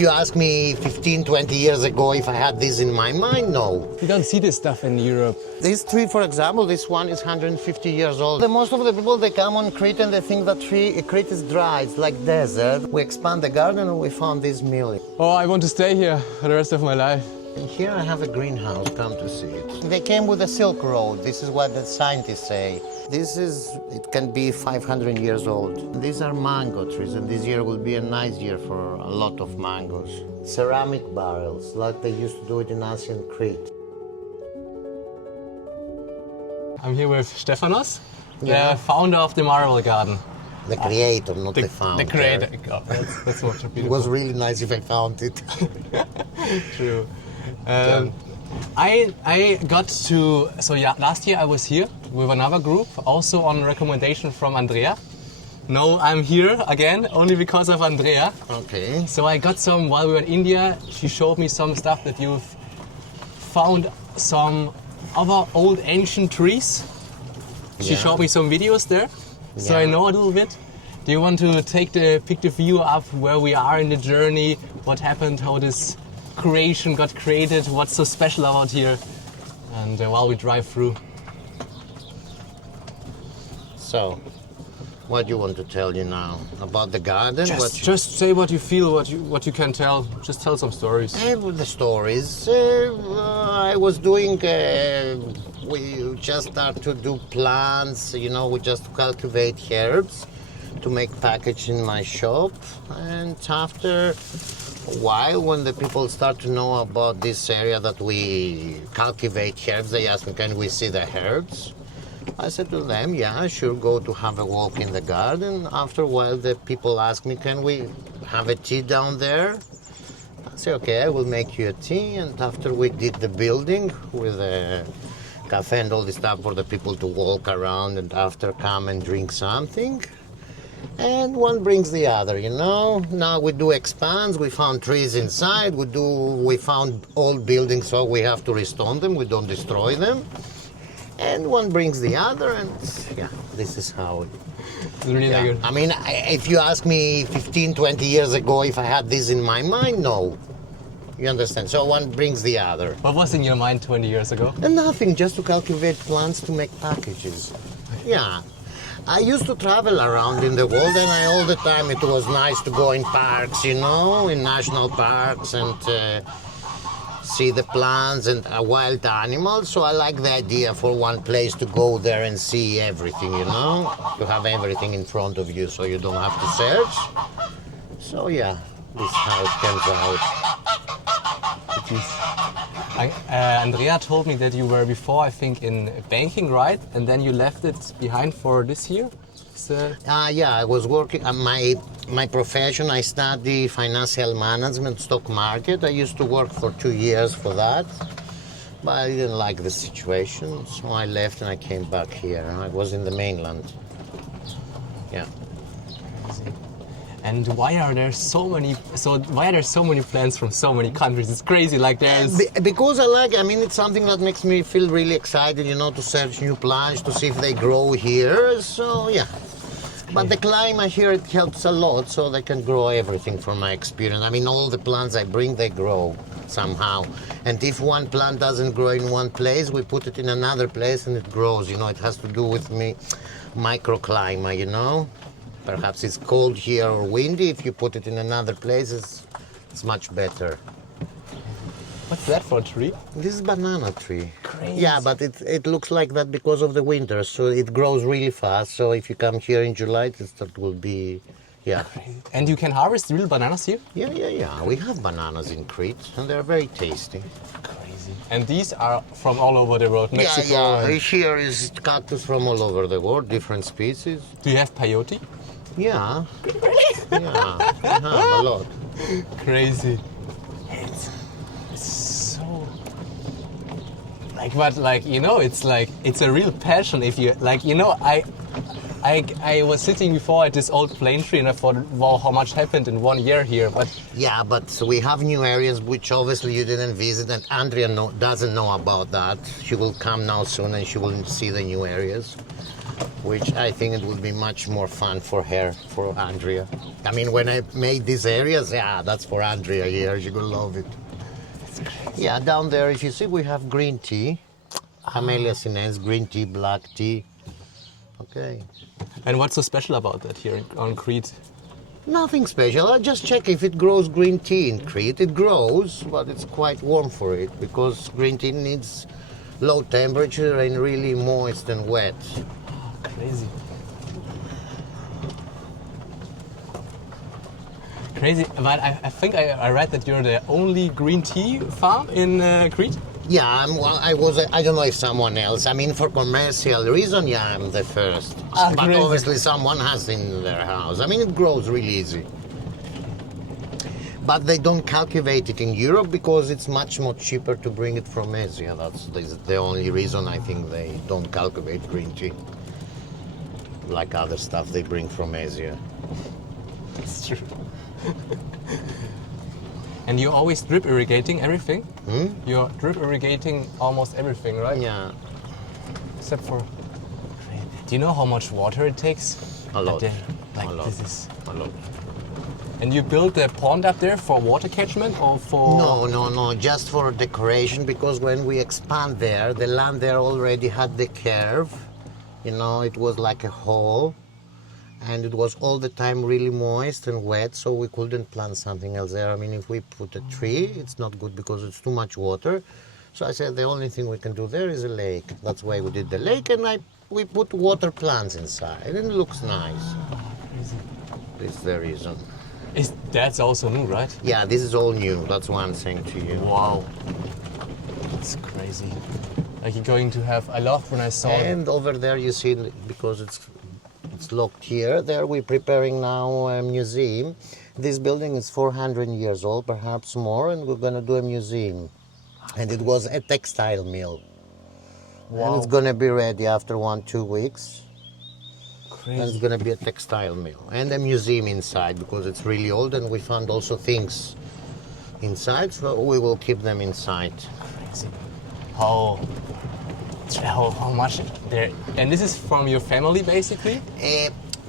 If you ask me 15, 20 years ago if I had this in my mind, no. You don't see this stuff in Europe. This tree, for example, this one is 150 years old. Most of the people, they come on Crete and they think that Crete is dry, it's like desert. We expand the garden and we found this mill. Oh, I want to stay here for the rest of my life. And here I have a greenhouse, come to see it. They came with the Silk Road, this is what the scientists say. It can be 500 years old. These are mango trees, and this year will be a nice year for a lot of mangoes. Ceramic barrels, like they used to do it in ancient Crete. I'm here with Stefanos, the founder of the Maravel Garden. The creator, not the founder. The creator. Oh, that's what beautiful. It was really nice if I found it. True. I got to, last year I was here with another group, also on recommendation from Andrea. No, I'm here again, only because of Andrea. Okay. So I got some, while we were in India, she showed me some stuff that you've found some other old ancient trees. She showed me some videos there, so I know a little bit. Do you want to pick the view up where we are in the journey, what happened, how this creation got created, what's so special about here, and while we drive through. So, what do you want to tell you now about the garden? Just say what you feel, what you can tell. Just tell some stories. The stories. I was doing. We just start to do plants. We just cultivate herbs to make package in my shop, and after a while, when the people start to know about this area that we cultivate herbs, they ask me, can we see the herbs? I said to them, yeah, sure, go to have a walk in the garden. After a while, the people ask me, can we have a tea down there? I say, okay, I will make you a tea. And after we did the building with a cafe and all this stuff for the people to walk around and after come and drink something. And one brings the other, Now we do expands, we found trees inside, we found old buildings, so we have to restore them, we don't destroy them. And one brings the other, and this is how it... It's really good. I mean, if you ask me 15, 20 years ago if I had this in my mind, no. You understand? So one brings the other. What was in your mind 20 years ago? And nothing, just to cultivate plants to make packages. Yeah. I used to travel around in the world, and all the time it was nice to go in parks, in national parks, and see the plants and wild animals. So I like the idea for one place to go there and see everything, to have everything in front of you so you don't have to search. So this is how it comes out. Andrea told me that you were before, I think, in banking, right? And then you left it behind for this year? I was working on my profession. I study financial management, stock market. I used to work for 2 years for that, but I didn't like the situation, so I left and I came back here. I was in the mainland. Yeah. And why are there so many plants from so many countries? It's crazy, because it's something that makes me feel really excited, to search new plants, to see if they grow here, so yeah. But the climate here, it helps a lot, so they can grow everything from my experience. All the plants I bring, they grow somehow. And if one plant doesn't grow in one place, we put it in another place and it grows, It has to do with microclimate, Perhaps it's cold here or windy. If you put it in another place, it's much better. What's that for a tree? This is banana tree. Crazy. Yeah, but it looks like that because of the winter, so it grows really fast. So if you come here in July, it will be, Crazy. And you can harvest real bananas here? Yeah. We have bananas in Crete, and they're very tasty. Crazy. And these are from all over the world, Mexico? Yeah. Here is cactus from all over the world, different species. Do you have peyote? Yeah. Yeah, we have a lot. Crazy. It's so... it's a real passion if you... I was sitting before at this old plane tree and I thought, wow, how much happened in 1 year here, but... Yeah, but we have new areas which obviously you didn't visit, and Andrea doesn't know about that. She will come now soon and she will see the new areas. which I think it would be much more fun for her, for Andrea. I mean, when I made these areas, yeah, that's for Andrea here. She will love it. Yeah, down there, if you see, we have green tea. Camellia sinensis, green tea, black tea. Okay. And what's so special about that here on Crete? Nothing special. I just check if it grows green tea in Crete. It grows, but it's quite warm for it because green tea needs low temperature and really moist and wet. Oh, crazy. Crazy, but I think I read that you're the only green tea farm in Crete? Yeah, I don't know if someone else. I mean, for commercial reason, yeah, I'm the first. Ah, but crazy. obviously someone has in their house. I mean, it grows really easy. But they don't cultivate it in Europe because it's much more cheaper to bring it from Asia. That's the only reason I think they don't cultivate green tea. Like other stuff they bring from Asia. That's true. And you're always drip irrigating everything? You're drip irrigating almost everything, right? Yeah, Except for... Do you know how much water it takes? a lot. Like A lot. this is... A lot. And you built the pond up there for water catchment or for... No, just for decoration because when we expand there, the land there already had the curve. You know, it was like a hole. And it was all the time really moist and wet, so we couldn't plant something else there. I mean, if we put a tree, it's not good because it's too much water. So I said the only thing we can do there is a lake. That's why we did the lake, and we put water plants inside, and it looks nice. Crazy. This is the reason. That's also new, right? Yeah, this is all new. That's why I'm saying to you. Wow. That's crazy. Like you're going to have... I loved when I saw... And over there you see, because it's locked here, there we're preparing now a museum. This building is 400 years old, perhaps more, and we're going to do a museum. And it was a textile mill. Wow. And it's going to be ready after 1-2 weeks. Crazy. And it's going to be a textile mill and a museum inside because it's really old, and we found also things inside, so we will keep them inside. Crazy. How much there? And this is from your family, basically?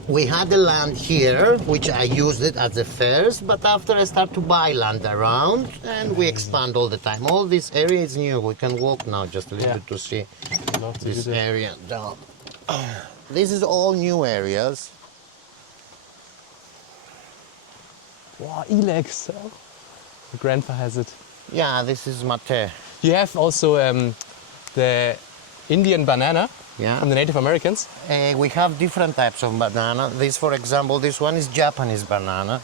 We had the land here, which I used it as the first, but after I start to buy land around, and we expand all the time. All this area is new. We can walk now just a little bit to see Love to this do that. area down. This is all new areas. Wow, Elex. My grandpa has it. Yeah, this is mate. You have also the Indian banana Yeah. from the Native Americans. We have different types of banana. This, for example, this one is Japanese banana.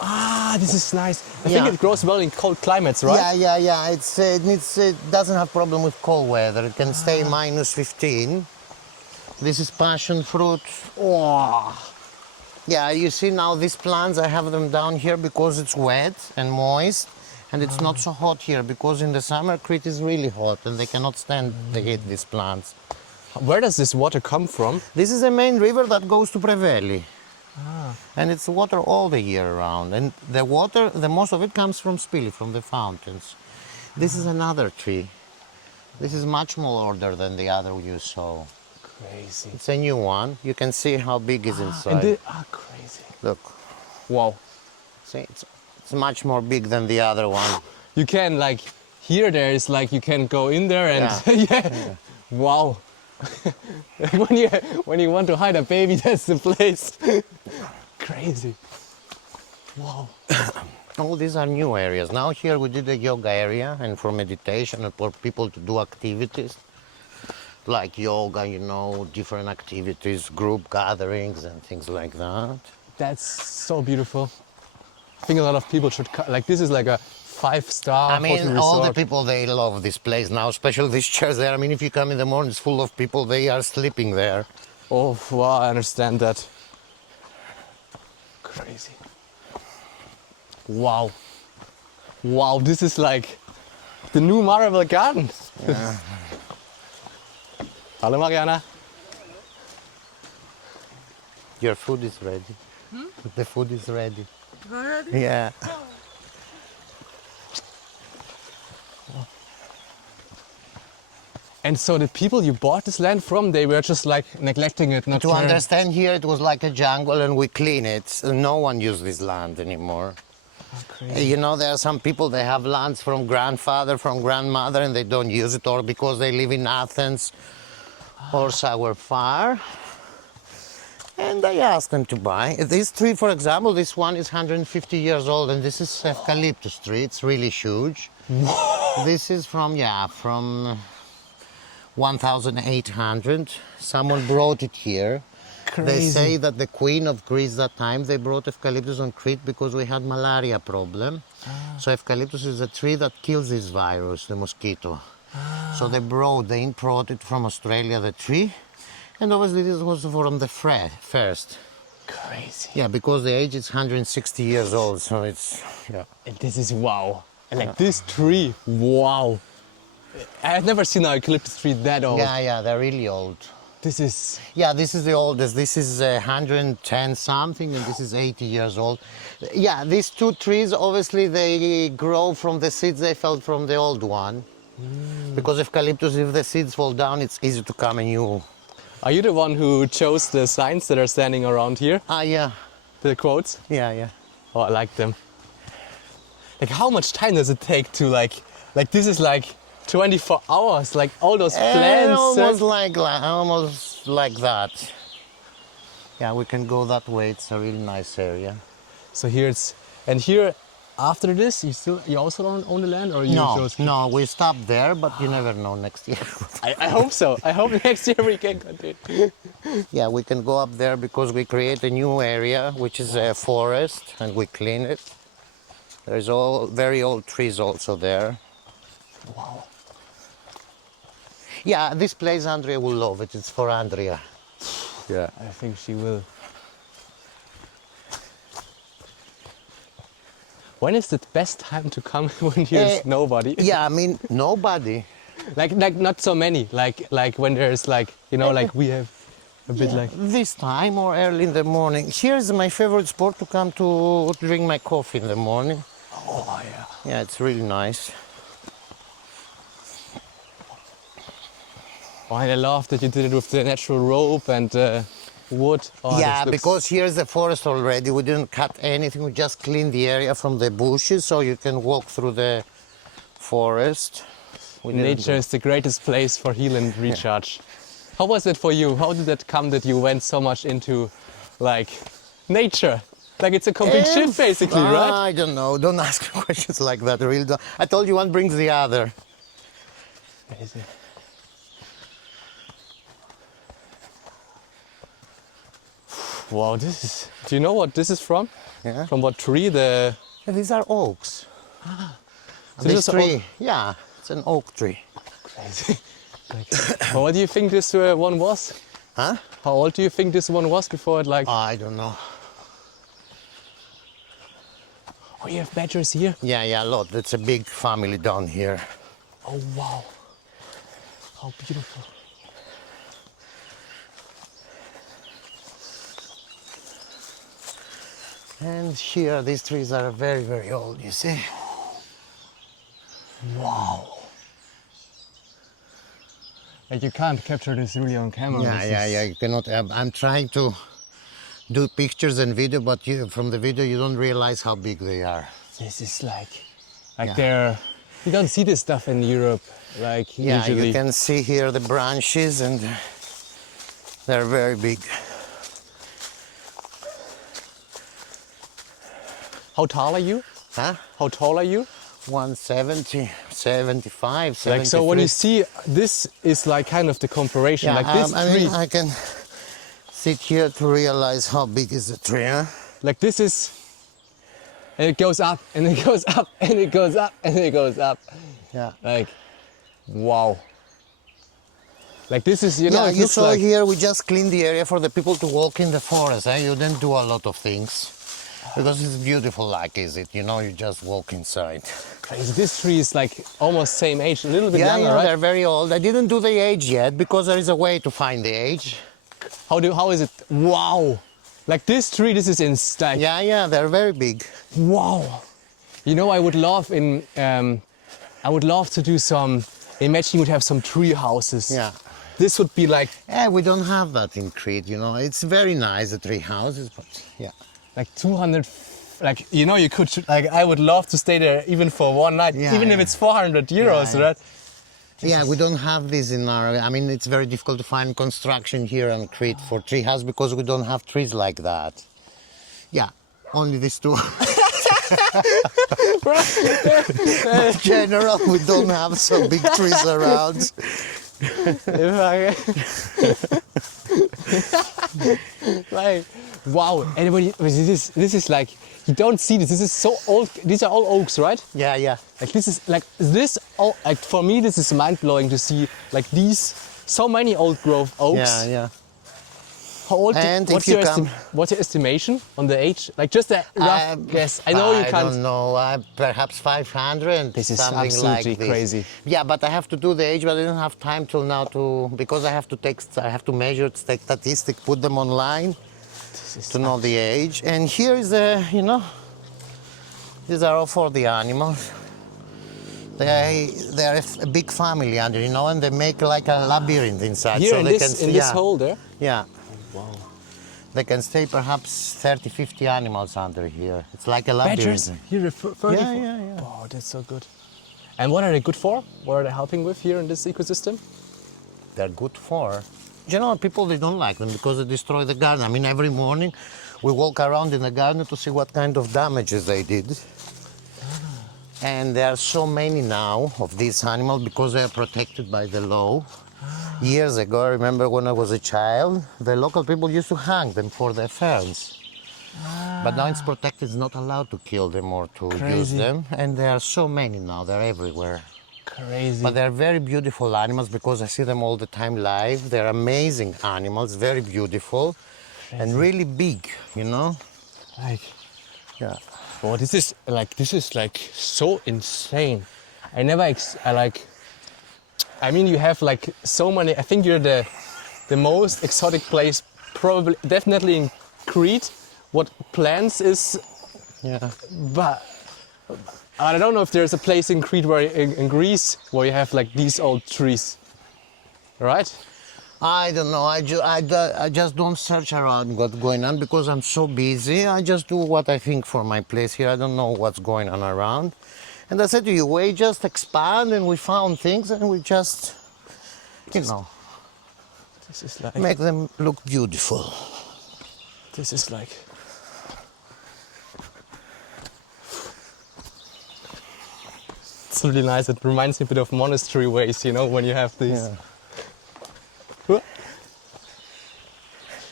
Ah, this is nice. I Yeah. think it grows well in cold climates, right? Yeah. It doesn't have problem with cold weather. It can stay -15. This is passion fruit. Wow. Yeah, you see now these plants, I have them down here because it's wet and moist, and it's not so hot here because in the summer Crete is really hot and they cannot stand the heat, these plants. Where does this water come from? This is a main river that goes to Preveli. And it's water all the year round. And the water, the most of it comes from Spili, from the fountains. This is another tree. This is much more older than the other you saw. Crazy. It's a new one. You can see how big is inside. Crazy. Look, Wow. see, it's much more big than the other one. You can like here there is like you can go in there and yeah. Wow. when you want to hide a baby, that's the place. Crazy. Wow. All these are new areas. Now here we did a yoga area and for meditation and for people to do activities like yoga, you know, different activities, group gatherings and things like that. That's so beautiful. I think a lot of people should like this is like a 5-star I mean, hotel all the resort. people, they love this place now, especially these chairs there. I mean, if you come in the morning, it's full of people, they are sleeping there. Oh, wow, I understand that. Crazy. Wow. Wow, this is like the new Maravel Garden. Yeah. Hello, Mariana. Your food is ready. The food is ready. Already? Yeah. And so the people you bought this land from, they were just like neglecting it, not To caring. understand here, it was like a jungle and we clean it. So no one used this land anymore. Oh, crazy. You know, there are some people, they have lands from grandfather, from grandmother, and they don't use it, or because they live in Athens or somewhere far. And I asked them to buy. This tree, for example, this one is 150 years old, and this is eucalyptus tree. It's really huge. This is from 1800. Someone brought it here. Crazy. They say that the queen of Greece that time, they brought eucalyptus on Crete because we had malaria problem. So eucalyptus is a tree that kills this virus, the mosquito. So they imported from Australia the tree. And obviously this was from the first. Crazy. Yeah, because the age is 160 years old, so it's, yeah. And this is wow. And like this tree, wow. I have never seen an eucalyptus tree that old. Yeah, they're really old. This is... Yeah, this is the oldest. This is 110 something, and this is 80 years old. Yeah, these two trees, obviously, they grow from the seeds they fell from the old one. Because eucalyptus, if the seeds fall down, it's easy to come a new. Are you the one who chose the signs that are standing around here? Yeah. The quotes? Yeah. Oh, I like them. Like, how much time does it take to like this is like 24 hours, like all those plants. Almost like that. Yeah, we can go that way. It's a really nice area. So here it's, and here after this, you also don't own the land, or you just... No, we stopped there, but you never know next year. I hope so. I hope next year we can continue. Yeah, we can go up there because we create a new area, which is a forest, and we clean it. There's all very old trees also there. Wow. Yeah, this place Andrea will love it. It's for Andrea. Yeah, I think she will. When is the best time to come when there's nobody? Yeah, I mean, nobody. like not so many. Like when there's like, you know, like we have a bit like... This time or early in the morning. Here's my favorite spot to come to drink my coffee in the morning. Oh, yeah. Yeah, it's really nice. Oh, and I love that you did it with the natural rope and wood. Oh, Yeah, this looks... because here's the forest already. We didn't cut anything. We just cleaned the area from the bushes so you can walk through the forest. Nature is the greatest place for heal and recharge. How was it for you? How did that come that you went so much into like nature? Like it's a complete shift basically, right? I don't know. Don't ask me questions like that. I really don't. I told you one brings the other. Amazing. Wow, this is... Do you know what this is from? Yeah. From what tree? The... These are oaks. So This this is tree, yeah, it's an oak tree. Crazy. Like, well, what do you think this one was? Huh? How old do you think this one was before it like... I don't know. Oh, you have badgers here? Yeah, a lot. It's a big family down here. Oh, wow. How beautiful. And here, these trees are very, very old, you see? Wow. Like you can't capture this really on camera. Yeah, you cannot. I'm trying to do pictures and video, but from the video you don't realize how big they are. This is like they're... You don't see this stuff in Europe, like usually. You can see here the branches and they're very big. How tall are you? Huh? How tall are you? 170, 75, 73. Like, so when you see, this is like kind of the comparison, like this tree. I can sit here to realize how big is the tree, huh? Like this is, and it goes up, and it goes up, and it goes up, and it goes up. Yeah. Like, wow. Like this is, you know, Yeah, it you looks saw like... here, we just cleaned the area for the people to walk in the forest, eh? You didn't do a lot of things. Because it's beautiful like is it, you know, you just walk inside. Crazy. This tree is like almost same age, a little bit younger, right? They're very old. I didn't do the age yet because there is a way to find the age. How is it? Wow! Like this tree, this is insane. Yeah, they're very big. Wow! You know, I would love to do some imagine you would have some tree houses. Yeah. This would be like Yeah, we don't have that in Crete, you know. It's very nice, the tree houses, but yeah. like 200, like, you know, you could, like, I would love to stay there even for one night, Yeah, even if yeah. it's 400 euros, Yeah, yeah. right? Yeah, we don't have this in our, I mean, it's very difficult to find construction here on Crete for tree house because we don't have trees like that. Yeah, only these two. In general, we don't have so big trees around. Like, wow, anybody, this is like, you don't see this is so old, these are all oaks, right? Yeah, yeah. Like this is, like this, like for me this is mind-blowing to see like these, so many old growth oaks. Yeah, yeah. How old, And what's, if you your what's your estimation on the age? Like just a rough guess. I know you I can't. don't know, perhaps 500. This is something absolutely like this. crazy. Yeah, but I have to do the age, but I don't have time till now to, because I have to measure, take statistics, put them online to know the age. And here is you know, these are all for the animals. They're a big family under, you know, and they make like a labyrinth inside. Here so in they this, can, in this hole there? Yeah. Wow. They can stay perhaps 30, 50 animals under here. It's like a labyrinth. Badgers? Here, 34? Yeah, yeah, yeah. Oh, that's so good. And what are they good for? What are they helping with here in this ecosystem? They're good for. You know, people, they don't like them because they destroy the garden. I mean, every morning we walk around in the garden to see what kind of damages they did. And there are so many now of these animals because they are protected by the law. Years ago, I remember when I was a child, the local people used to hang them for their ferns. But now it's protected, it's not allowed to kill them or to use them. And there are so many now, they're everywhere. Crazy. But they're very beautiful animals because I see them all the time live. They're amazing animals, very beautiful and really big, you know? Like, Yeah. oh, this is like so insane. I never, I mean, you have like so many, I think you're the most exotic place, probably, definitely in Crete. What plants is, Yeah. but I don't know if there's a place in Crete where, in Greece, where you have like these old trees, right? I don't know. I just don't search around what's going on because I'm so busy. I just do what I think for my place here. I don't know what's going on around. And I said to you, we just expand and we found things and we just, you know, This is like, make them look beautiful. this is like, it's really nice. It reminds me a bit of monastery ways, you know, when you have these. Yeah.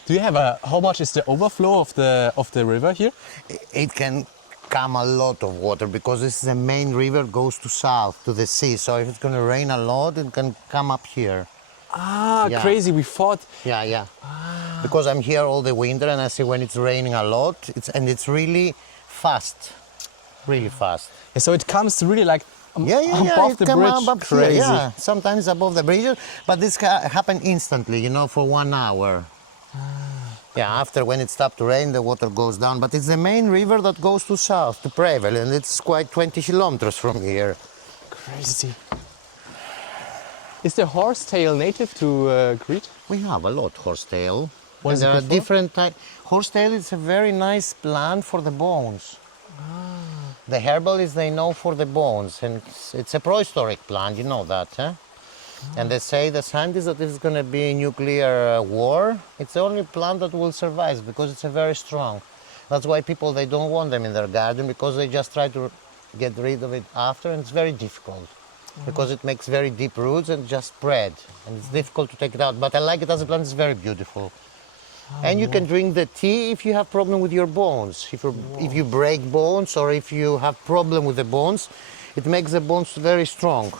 Do you have how much is the overflow of the river here? It can come a lot of water because this is the main river, goes to south, to the sea. So if it's going to rain a lot, it can come up here. Ah, Yeah. crazy. We thought, Yeah, yeah. Because I'm here all the winter and I see when it's raining a lot, it's really fast, really fast. so it comes really like Yeah, above it the come bridge. up here, Crazy. yeah. Sometimes above the bridge, but this happen instantly, you know, for 1 hour. Yeah, after when it stopped to rain, the water goes down. But it's the main river that goes to south, to Prevel, and it's quite 20 kilometers from here. Crazy. Is the horsetail native to Crete? We have a lot horsetail. What And is it there are good for? different types. Horsetail is a very nice plant for the bones. The herbalists, they know for the bones, and it's a prehistoric plant, you know that, huh? And they say, the scientists, that if it's going to be a nuclear war, it's the only plant that will survive because it's a very strong. That's why people, they don't want them in their garden because they just try to get rid of it after, and it's very difficult because it makes very deep roots and just spread, and it's difficult to take it out. But I like it as a plant, it's very beautiful. And you can drink the tea if you have problem with your bones. If you break bones or if you have problem with the bones, it makes the bones very strong.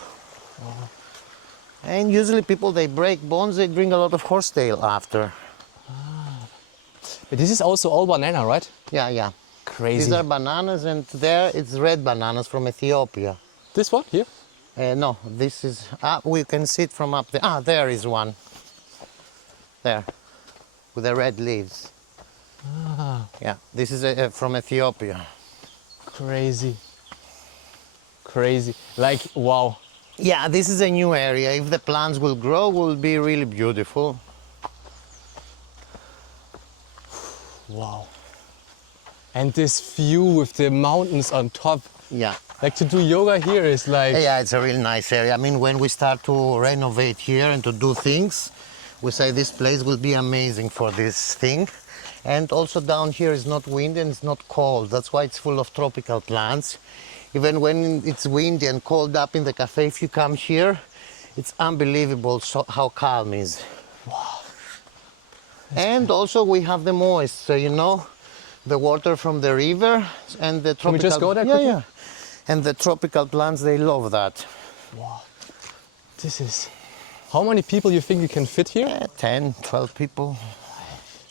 And usually people, they break bones, they drink a lot of horsetail after. But this is also all banana, right? Yeah, yeah. Crazy. These are bananas, and there it's red bananas from Ethiopia. This one here? No, this is, we can see it from up there. There is one. There, with the red leaves. Yeah, this is from Ethiopia. Crazy. Crazy. Like, wow. Yeah, this is a new area. If the plants will grow, will be really beautiful. Wow. And this view with the mountains on top. Yeah. Like to do yoga here is like... Yeah, it's a really nice area. I mean, when we start to renovate here and to do things, we say this place will be amazing for this thing. And also down here is not windy and it's not cold. That's why it's full of tropical plants. Even when it's windy and cold up in the cafe, if you come here, it's unbelievable how calm it is. Wow. And also we have the moist, so you know, the water from the river and the tropical... Can we just go there yeah, quickly? yeah. And the tropical plants, they love that. Wow. This is... How many people you think you can fit here? 10, 12 people,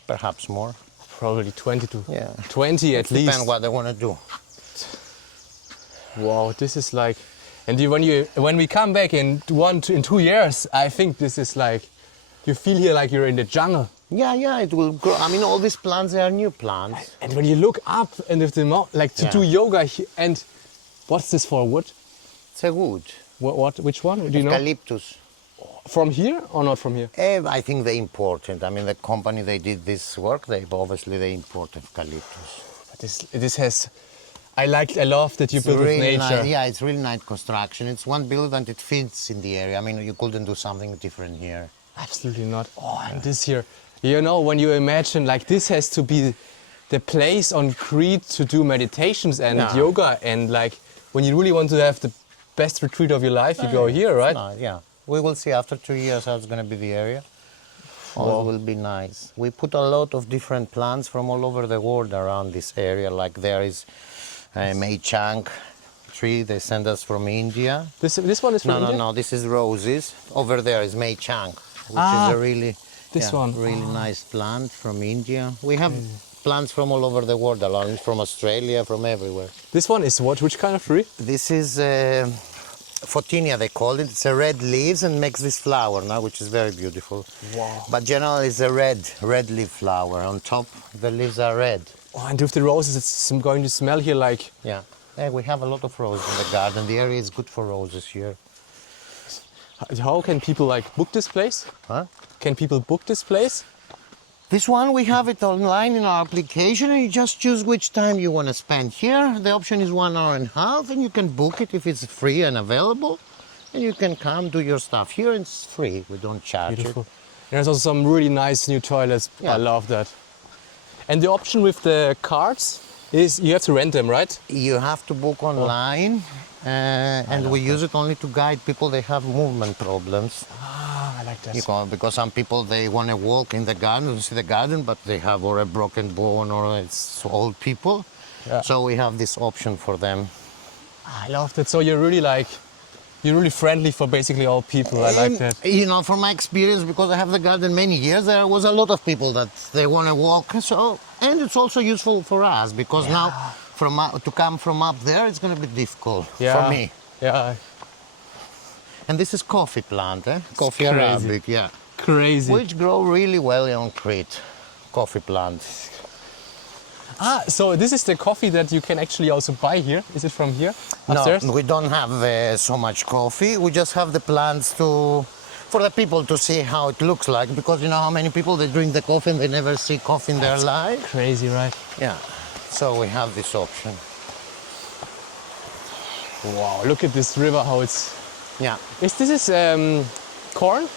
perhaps more. Probably 20 to Yeah. 20 at least. Depends what they want to do. Wow, this is like... And when we come back in 2 years, I think this is like... You feel here like you're in the jungle. Yeah, yeah, it will grow. I mean, all these plants, they are new plants. And when you look up and if the like to Yeah. do yoga and what's this for wood? It's a wood. What? Which one? Do you know? Eucalyptus. From here or not from here? I think they imported. I mean, the company they did this work, they imported eucalyptus. But this has. I love that you build with Really nature. nice, yeah, it's really nice construction. It's one build and it fits in the area. I mean, you couldn't do something different here. Absolutely not. Oh, and this here, you know, when you imagine like this has to be the place on Crete to do meditations and Yeah. yoga, and like when you really want to have the best retreat of your life, you go here, right? Nice, yeah. We will see after 2 years how it's going to be the area. Oh, it will be nice. We put a lot of different plants from all over the world around this area. Like there is a Mei-Chang tree they send us from India. This one is from India? No, this is roses. Over there is Mei-Chang, which is a really, really nice plant from India. We have plants from all over the world, along from Australia, from everywhere. This one is what? Which kind of tree? This is Photinia, they call it. It's a red leaves and makes this flower now, which is very beautiful. Wow. But generally it's a red leaf flower. On top, the leaves are red. Oh, and with the roses, it's going to smell here like... Yeah. Yeah, we have a lot of roses in the garden. The area is good for roses here. How can people like book this place? Huh? Can people book this place? This one, we have it online in our application, and you just choose which time you want to spend here. The option is 1.5 hours, and you can book it if it's free and available. And you can come do your stuff here, and it's free. We don't charge Beautiful. it. There's also some really nice new toilets. Yeah. I love that. And the option with the cards is you have to rent them, right? You have to book online, and we use it only to guide people that have movement problems. Ah, I like that. Because some people, they want to walk in the garden, to see the garden, but they have or a broken bone or it's old people. Yeah. So we have this option for them. I love that. So you're really friendly for basically all people. I like that. You know, from my experience, because I have the garden many years, there was a lot of people that they want to walk. So, and it's also useful for us because now to come from up there, it's going to be difficult for me. Yeah. And this is coffee plant, coffee crazy. Arabic, yeah. Crazy. Which grow really well on Crete, coffee plants. Ah, so this is the coffee that you can actually also buy here. Is it from here? Upstairs? No, we don't have so much coffee. We just have the plants for the people to see how it looks like, because you know how many people they drink the coffee and they never see coffee in their life. Crazy, right? Yeah. So we have this option. Wow, look at this river, how it's... Yeah. This corn?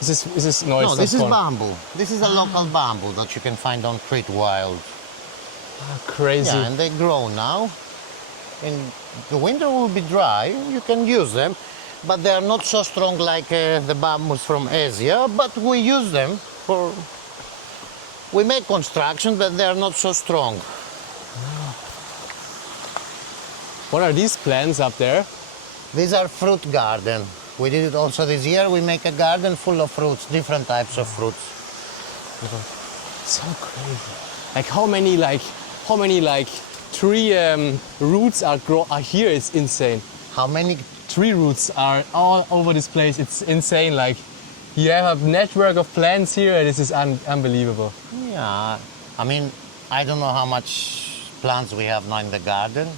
Is this no, it's this not is corn. bamboo. This is a local bamboo that you can find on Crete wild. Crazy. Yeah, and they grow now. In the winter will be dry. You can use them, but they are not so strong like the bamboos from Asia. But we use them for. We make construction, but they are not so strong. What are these plants up there? These are fruit garden. We did it also this year. We make a garden full of fruits, different types of fruits. So crazy. Like how many tree roots are here? It's insane. How many? Tree roots are all over this place. It's insane. Like you have a network of plants here, and this is unbelievable. Yeah, I mean, I don't know how much plants we have now in the garden.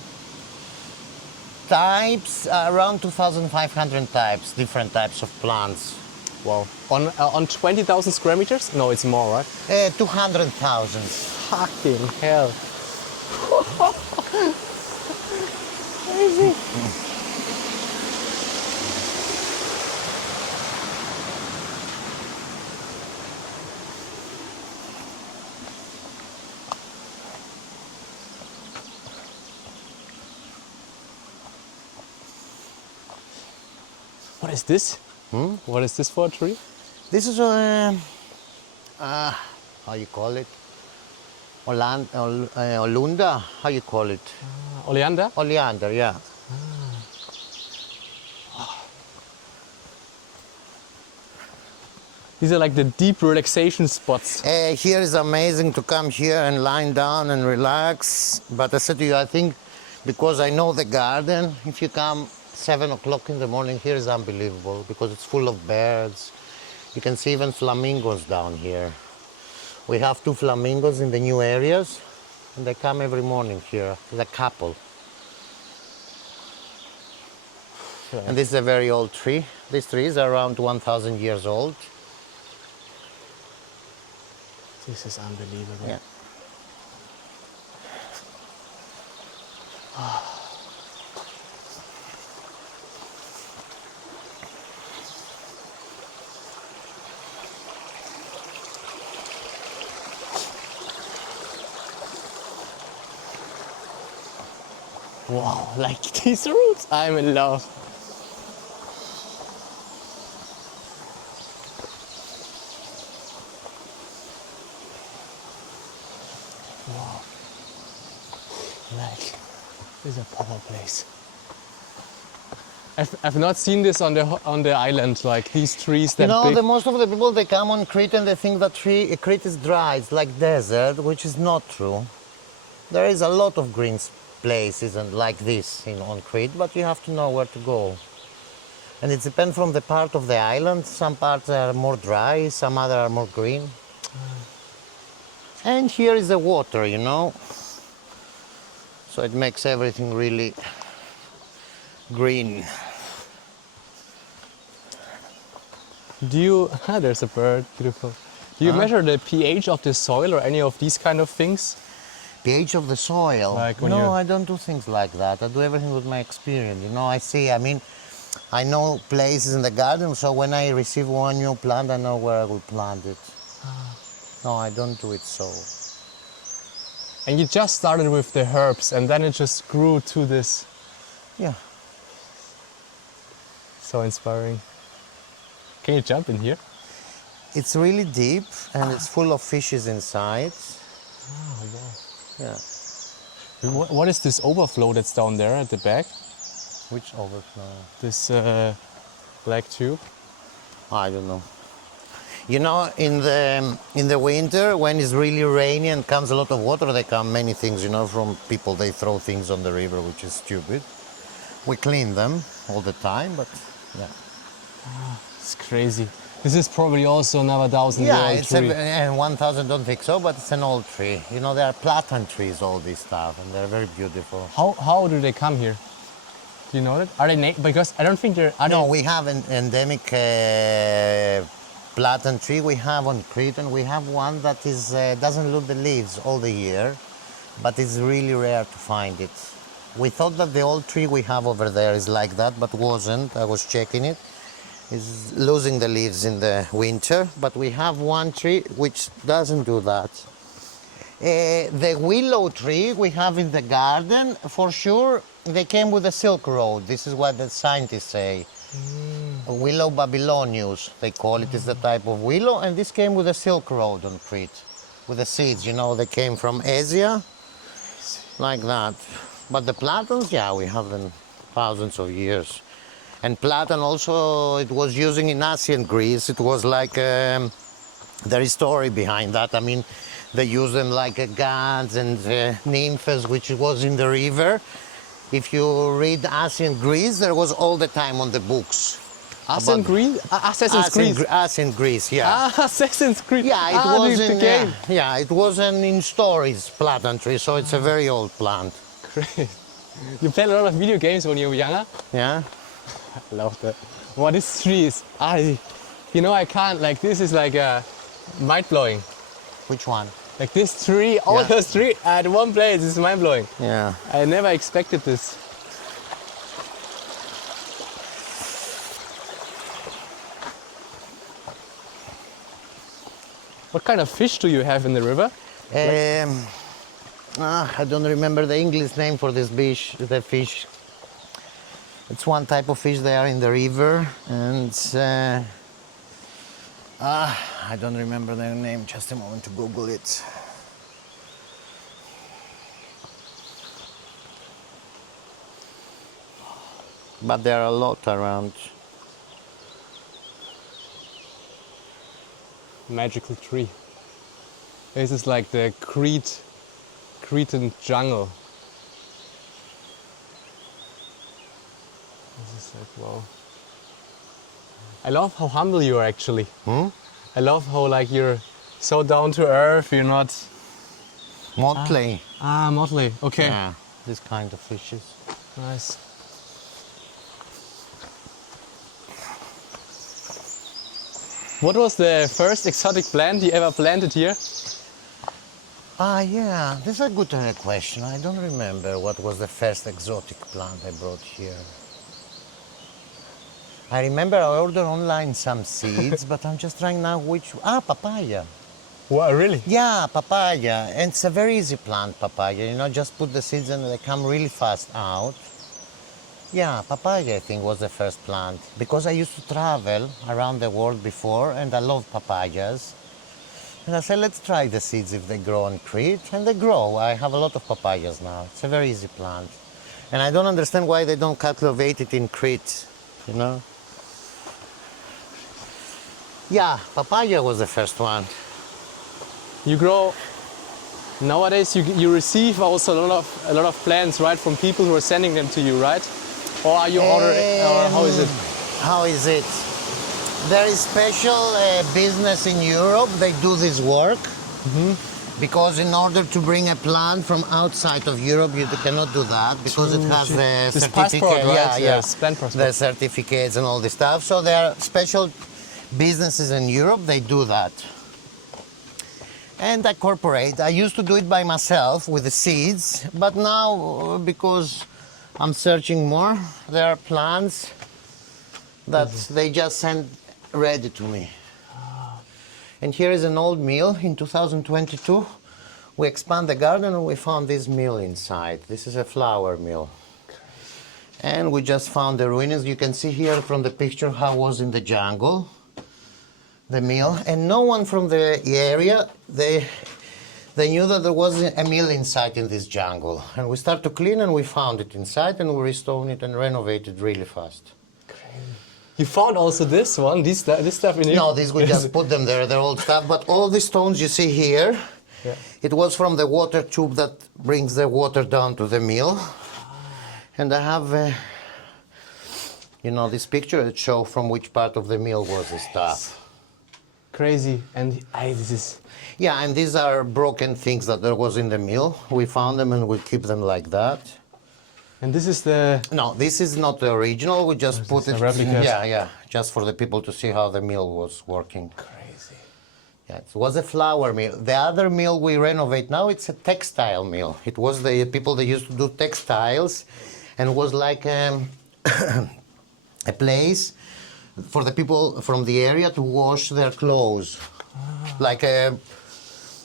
types, around 2,500 types, different types of plants. Wow. On 20,000 square meters? No, it's more, right? 200,000. Fucking hell. Crazy. What is this? What is this for a tree? This is how you call it? Olunda, how you call it? Oleander? Oleander, yeah. These are like the deep relaxation spots. Here is amazing to come here and lie down and relax. But I said to you, I think because I know the garden, if you come 7 o'clock in the morning, here is unbelievable because it's full of birds. You can see even flamingos down here. We have 2 flamingos in the new areas and they come every morning here. It's a couple. Okay. And this is a very old tree. This tree is around 1,000 years old. This is unbelievable. Yeah. Wow, like these roots, I'm in love. Wow, like this is a proper place. I've not seen this on the island, like these trees that You know, big. most of the people, they come on Crete and they think that Crete is dry, it's like desert, which is not true. There is a lot of green places and like this on Crete, but you have to know where to go. And it depends from the part of the island. Some parts are more dry, some other are more green. And here is the water, you know. So it makes everything really green. Do you, there's a bird, beautiful. Do you measure the pH of the soil or any of these kind of things? pH of the soil? Like when no, you're- I don't do things like that. I do everything with my experience. You know, I know places in the garden, so when I receive one new plant, I know where I will plant it. No, I don't do it so. And you just started with the herbs and then it just grew to this. Yeah. So inspiring. Can you jump in here? It's really deep and it's full of fishes inside. Oh, wow. Yeah. What is this overflow that's down there at the back? Which overflow? This black tube? I don't know. You know, in the winter, when it's really rainy and comes a lot of water, there come many things, you know, from people. They throw things on the river, which is stupid. We clean them all the time, but yeah. It's crazy. This is probably also another 1,000-year-old tree. And 1,000 don't think so, but it's an old tree. You know, there are platan trees, all this stuff, and they're very beautiful. How do they come here? Do you know that? Are they because I don't think they're. No, we have an endemic platan tree. We have on Crete, and we have one that is doesn't lose the leaves all the year, but it's really rare to find it. We thought that the old tree we have over there is like that, but wasn't. I was checking it. It's losing the leaves in the winter, but we have one tree which doesn't do that. The willow tree we have in the garden, for sure, they came with the Silk Road. This is what the scientists say. Willow babylonius, they call it, is the type of willow, and this came with the Silk Road on Crete, with the seeds, you know, they came from Asia, like that. But the platans, yeah, we have them thousands of years. And platan also, it was using in ancient Greece. It was like, there is story behind that. I mean, they used them like gods and nymphs, which was in the river. If you read ancient Greece, there was all the time on the books. Assassin's Creed? Assassin's Creed. Ancient Greece, yeah. Assassin's Creed. Yeah, it was the in, game. it wasn't in stories, platan tree, so it's a very old plant. Great. You played a lot of video games when you were younger? Yeah. I love that. What is trees? You know, I can't, like, this is like mind-blowing. Which one? Like this tree, all Yeah. those trees at one place, this is mind-blowing. Yeah. I never expected this. What kind of fish do you have in the river? I don't remember the English name for this fish. The fish. It's one type of fish they are in the river, and I don't remember their name. Just a moment to Google it. But there are a lot around. Magical tree. This is like the Cretan jungle. This is like, wow. I love how humble you are actually. I love how like you're so down to earth, you're not... Motley. Motley, okay. Yeah, this kind of fishes. Nice. What was the first exotic plant you ever planted here? Yeah, this is a good question. I don't remember what was the first exotic plant I brought here. I remember I ordered online some seeds, but I'm just trying now which... papaya. What, really? Yeah, papaya. And it's a very easy plant, papaya. You know, just put the seeds and they come really fast out. Yeah, papaya, I think, was the first plant. Because I used to travel around the world before, and I love papayas. And I said, let's try the seeds if they grow on Crete. And they grow. I have a lot of papayas now. It's a very easy plant. And I don't understand why they don't cultivate it in Crete, you know? Yeah, papaya was the first one. You grow... Nowadays you receive also a lot of plants, right, from people who are sending them to you, right? Or are you ordering, or how is it? How is it? There is special business in Europe. They do this work. Because in order to bring a plant from outside of Europe, you cannot do that because it has the This certificate. passport, right? Yeah, yeah. Yes, plant passport. The certificates and all this stuff. So there are special businesses in Europe. They do that. And I cooperate. I used to do it by myself with the seeds, but now because I'm searching more, there are plants that they just send ready to me. And here is an old mill. In 2022, we expand the garden and we found this mill inside. This is a flour mill. And we just found the ruins. You can see here from the picture how it was in the jungle, the mill. And no one from the area, they knew that there was a mill inside in this jungle. And we started to clean and we found it inside and we restored it and renovated really fast. You found also this one, this stuff in here? No, this we just put them there, they're old stuff. But all the stones you see here, it was from the water tube that brings the water down to the mill. And I have, you know, this picture that shows from which part of the mill was the stuff. Crazy. And this is... Yeah, and these are broken things that there was in the mill. We found them and we keep them like that. And this is the... No, this is not the original. We just put it... replicas? Yeah, just for the people to see how the mill was working. Crazy. Yeah, it was a flour mill. The other mill we renovate now, it's a textile mill. It was the people that used to do textiles, and it was like a place for the people from the area to wash their clothes. Like a,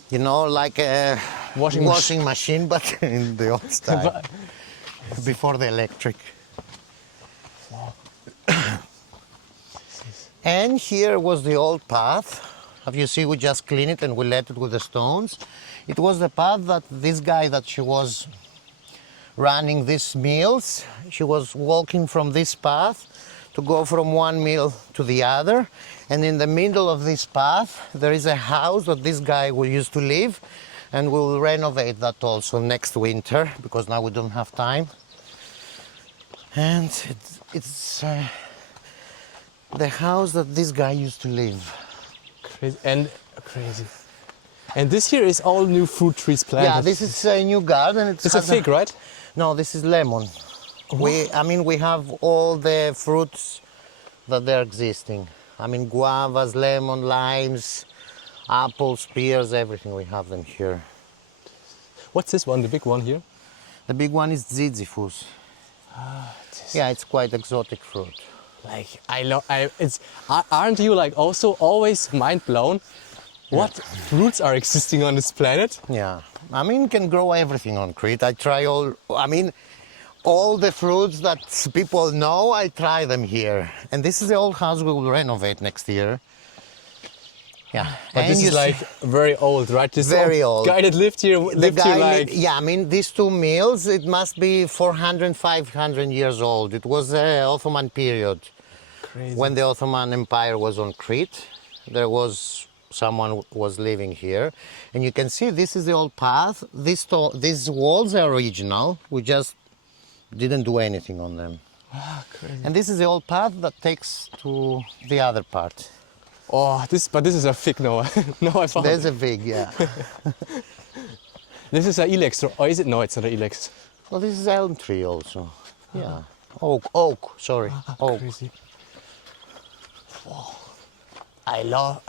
you know, like a washing machine, but in the old style. Before the electric. Wow. And here was the old path. Have you seen, we just cleaned it and we let it with the stones. It was the path that this guy that she was running these mills, she was walking from this path to go from one mill to the other. And in the middle of this path, there is a house that this guy will used to live. And we will renovate that also next winter, because now we don't have time. And it's the house that this guy used to live. Crazy. And this here is all new fruit trees planted. Yeah, this is a new garden. It's a fig, right? No, this is lemon. We have all the fruits that they're existing. I mean, guavas, lemon, limes, apples, pears, everything. We have them here. What's this one, the big one here? The big one is ziziphus. Yeah, it's quite exotic fruit. Like, aren't you like also always mind blown? What fruits are existing on this planet? Yeah, I mean, you can grow everything on Crete. I try all the fruits that people know, I try them here. And this is the old house we will renovate next year. Yeah. But and this is like very old, right? This very old. Guy that lived here like... Yeah, I mean, these two mills, it must be 400, 500 years old. It was the Ottoman period. Crazy. When the Ottoman Empire was on Crete, there was someone was living here. And you can see this is the old path. These walls are original. We just didn't do anything on them. Ah, crazy. And this is the old path that takes to the other part. Oh, but this is a fig, no. No, I found There's it. a fig, yeah. This is an ilex, or is it? No, it's not an ilex. Well, this is elm tree also. Yeah. Oak, sorry. Oak. Crazy. Wow. I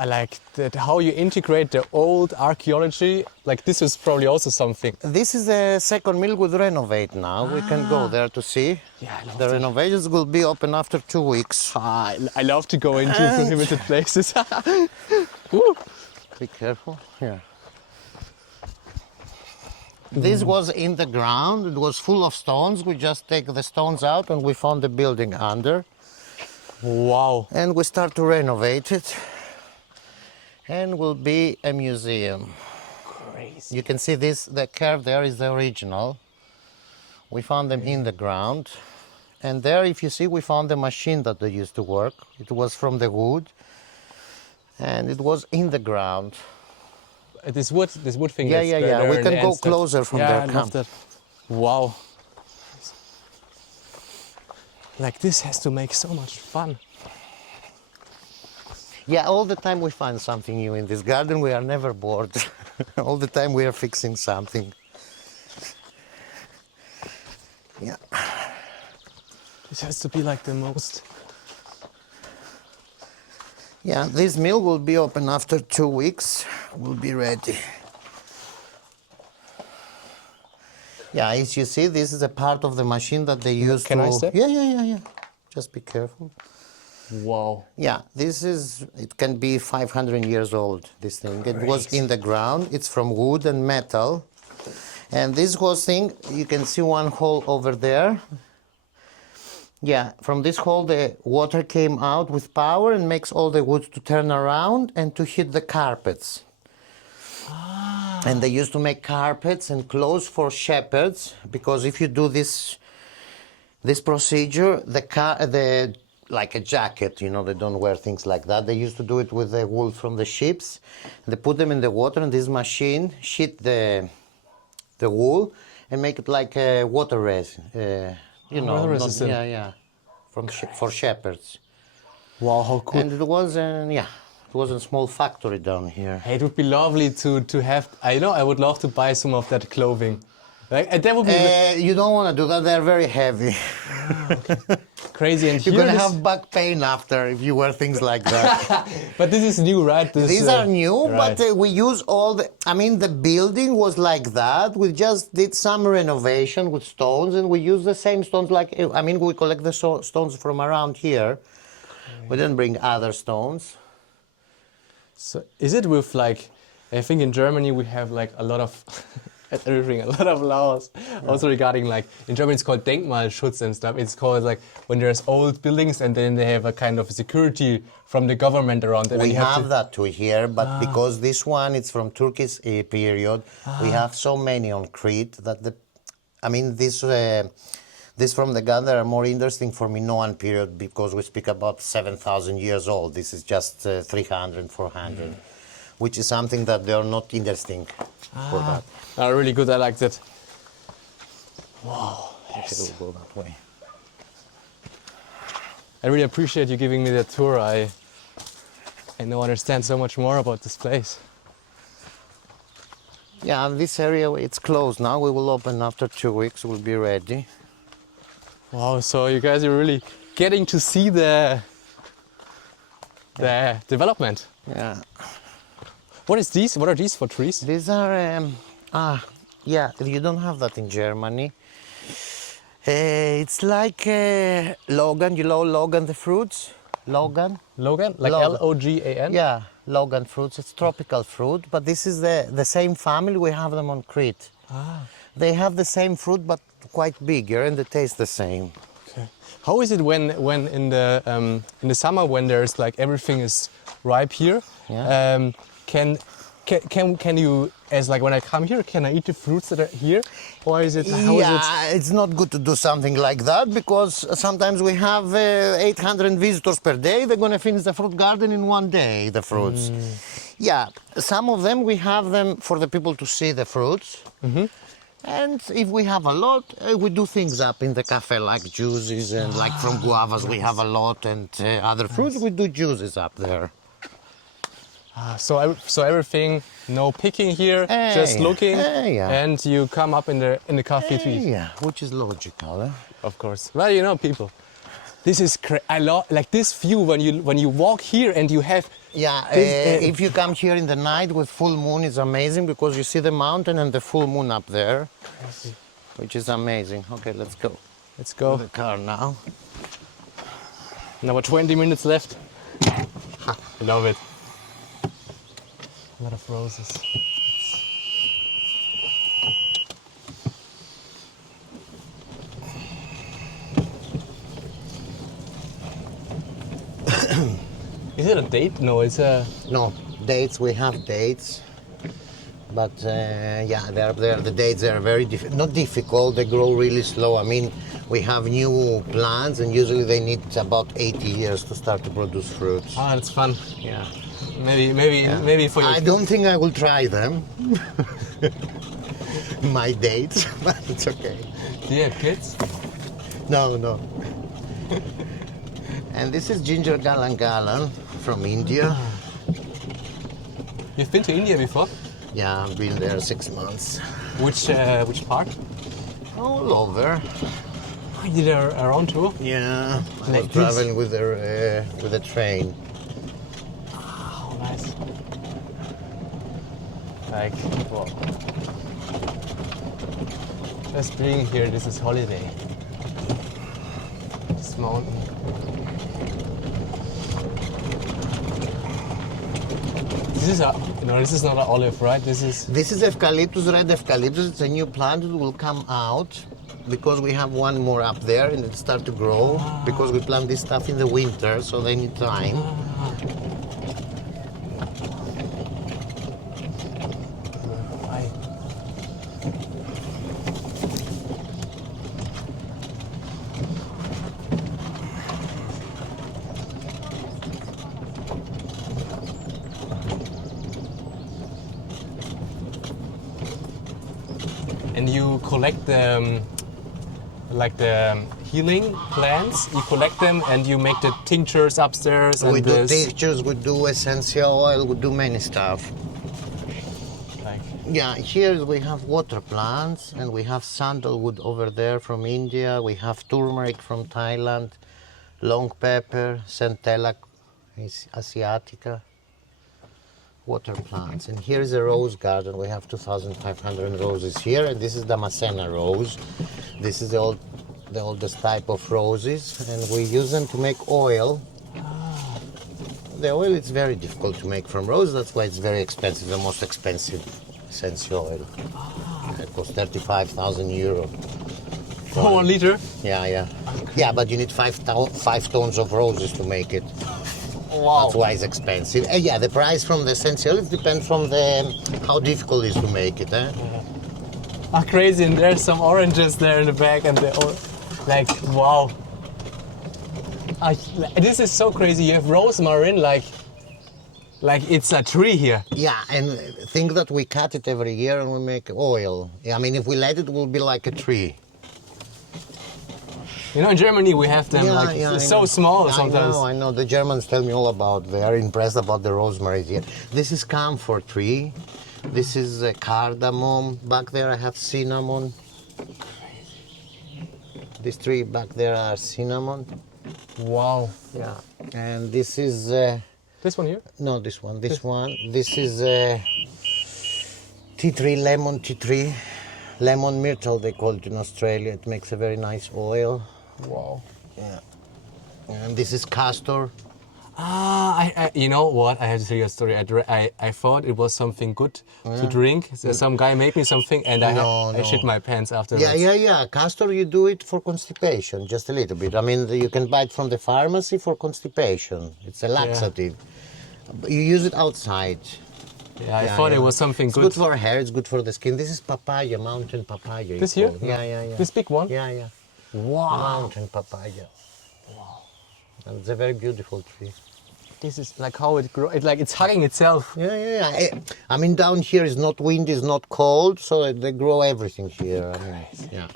like that how you integrate the old archaeology. Like this is probably also something. This is the second mill we renovate now. We can go there to see. Yeah, I love the that. renovations will be open after 2 weeks. I love to go into prohibited places. Woo. Be careful. Here. This was in the ground. It was full of stones. We just take the stones out and we found the building under. Wow. And we start to renovate it. And will be a museum. Crazy. You can see this, the curve there is the original. We found them in the ground. And there, if you see, we found the machine that they used to work. It was from the wood. And it was in the ground. This wood thing. Yeah. We can go closer from there. I love that. Wow. Like this has to make so much fun. Yeah, all the time we find something new in this garden. We are never bored. All the time we are fixing something. Yeah. This has to be like the most... Yeah, this mill will be open after 2 weeks. We'll be ready. Yeah, as you see, this is a part of the machine that they use to... Can I step? Yeah. Just be careful. Wow. Yeah, it can be 500 years old, this thing. It was in the ground. It's from wood and metal. And this whole thing, you can see one hole over there. Yeah, from this hole the water came out with power and makes all the wood to turn around and to hit the carpets. And they used to make carpets and clothes for shepherds, because if you do this procedure, like a jacket, you know, they don't wear things like that. They used to do it with the wool from the ships. They put them in the water, and this machine sheet the wool and make it like a water Water resistant. Yeah. For shepherds. Wow, how cool. And it was a small factory down here. Hey, it would be lovely to have. I would love to buy some of that clothing. Like that would be. You don't want to do that. They're very heavy. Crazy. And you're gonna have back pain after if you wear things like that. But this is new, right? These are new, right. but we use all the. I mean, the building was like that. We just did some renovation with stones, and we use the same stones. We collect the stones from around here. We didn't bring other stones. So is it with like? I think in Germany we have like a lot of. Everything, a lot of laws. Yeah. Also regarding like, in German it's called Denkmalschutz and stuff. It's called like when there's old buildings and then they have a kind of security from the government around it. We have that too here, but because this one it's from Turkish period, we have so many on Crete that this from the Garden are more interesting for Minoan period, because we speak about 7,000 years old. This is just 300, 400, which is something that they are not interesting for that. Really good, I like that. Wow, yes. We'll go that way. I really appreciate you giving me that tour. I now understand so much more about this place. Yeah, this area, it's closed now. We will open after 2 weeks. We'll be ready. Wow, so you guys are really getting to see the development. Yeah. What is these? What are these for trees? These are, yeah, you don't have that in Germany. It's like Logan, you know Logan the fruits? Logan? Logan? Like Logan. Logan? Yeah, Logan fruits. It's tropical fruit, but this is the same family. We have them on Crete. Ah. They have the same fruit, but quite bigger, and they taste the same. Okay. How is it when in the summer when there's like everything is ripe here? Yeah. Can you, as like when I come here, can I eat the fruits that are here, or is it? How is it? It's not good to do something like that because sometimes we have 800 visitors per day. They're going to finish the fruit garden in one day, the fruits. Yeah, some of them we have them for the people to see the fruits. And if we have a lot, we do things up in the cafe like juices and like from guavas we have a lot and other fruits we do juices up there. So everything, no picking here, just looking, and you come up in the coffee to eat. Yeah, which is logical. Eh? Of course. Well, you know, people, this is I love like this view when you walk here and you have. Yeah, if you come here in the night with full moon, it's amazing because you see the mountain and the full moon up there, which is amazing. Okay, let's go. Let's go. To the car now. Now 20 minutes left. Love it. A lot of roses. Is it a date? No, it's a... No, dates, we have dates. But yeah, the dates are very not difficult, they grow really slow. I mean, we have new plants and usually they need about 80 years to start to produce fruits. Ah, that's fun. Yeah. Maybe for you. I don't think I will try them. My dates, but it's okay. Do you have kids? No. And this is ginger galan from India. You've been to India before? Yeah, I've been there 6 months. Which part? All over. Oh, you did around too? Yeah, I Like was traveling with the train. Oh, nice. Like, wow. Just being here, this is holiday. This mountain. This is not an olive, right? This is eucalyptus, red eucalyptus. It's a new plant. It will come out because we have one more up there and it start to grow because we plant this stuff in the winter, so they need time. And you collect the healing plants. You collect them and you make the tinctures upstairs. We do tinctures, we do essential oil, we do many stuff. Yeah, here we have water plants and we have sandalwood over there from India. We have turmeric from Thailand, long pepper, centella asiatica. Water plants. And here is a rose garden. We have 2,500 roses here, and this is the Damascena rose. This is the oldest type of roses, and we use them to make oil. The oil is very difficult to make from roses, that's why it's very expensive, the most expensive essential oil. It costs 35,000 euro. For 1 liter? Yeah. Yeah, but you need 5 tons of roses to make it. Wow. That's why it's expensive. Yeah, the price from the essential it depends from how difficult it is to make it. Ah, crazy! And there's some oranges there in the back, and like wow. This is so crazy. You have rosmarine, like it's a tree here. Yeah, and think that we cut it every year and we make oil. Yeah, I mean, if we let it, it will be like a tree. You know, in Germany we have them so small sometimes. I know. The Germans tell me all about. They are impressed about the rosemary here. This is camphor tree. This is cardamom. Back there I have cinnamon. These three back there are cinnamon. Wow. Yeah. And this is This one here? no, this one. This one. This is tea tree, lemon tea tree, lemon myrtle they call it in Australia. It makes a very nice oil. Wow. Yeah. And this is castor. You know what? I have to tell you a story. I thought it was something good to drink. So some guy made me something, and I shit my pants afterwards. Yeah. Castor, you do it for constipation, just a little bit. I mean, you can buy it from the pharmacy for constipation. It's a laxative. You use it outside. Yeah, I thought it was something It's good. good for hair, it's good for the skin. This is papaya, mountain papaya. This here? Yeah. This big one? Yeah. Wow. Mountain papaya. Wow. And it's a very beautiful tree. This is like how it grows. It's hugging itself. Yeah. I mean, down here is not windy, it's not cold, so they grow everything here. I mean, yeah.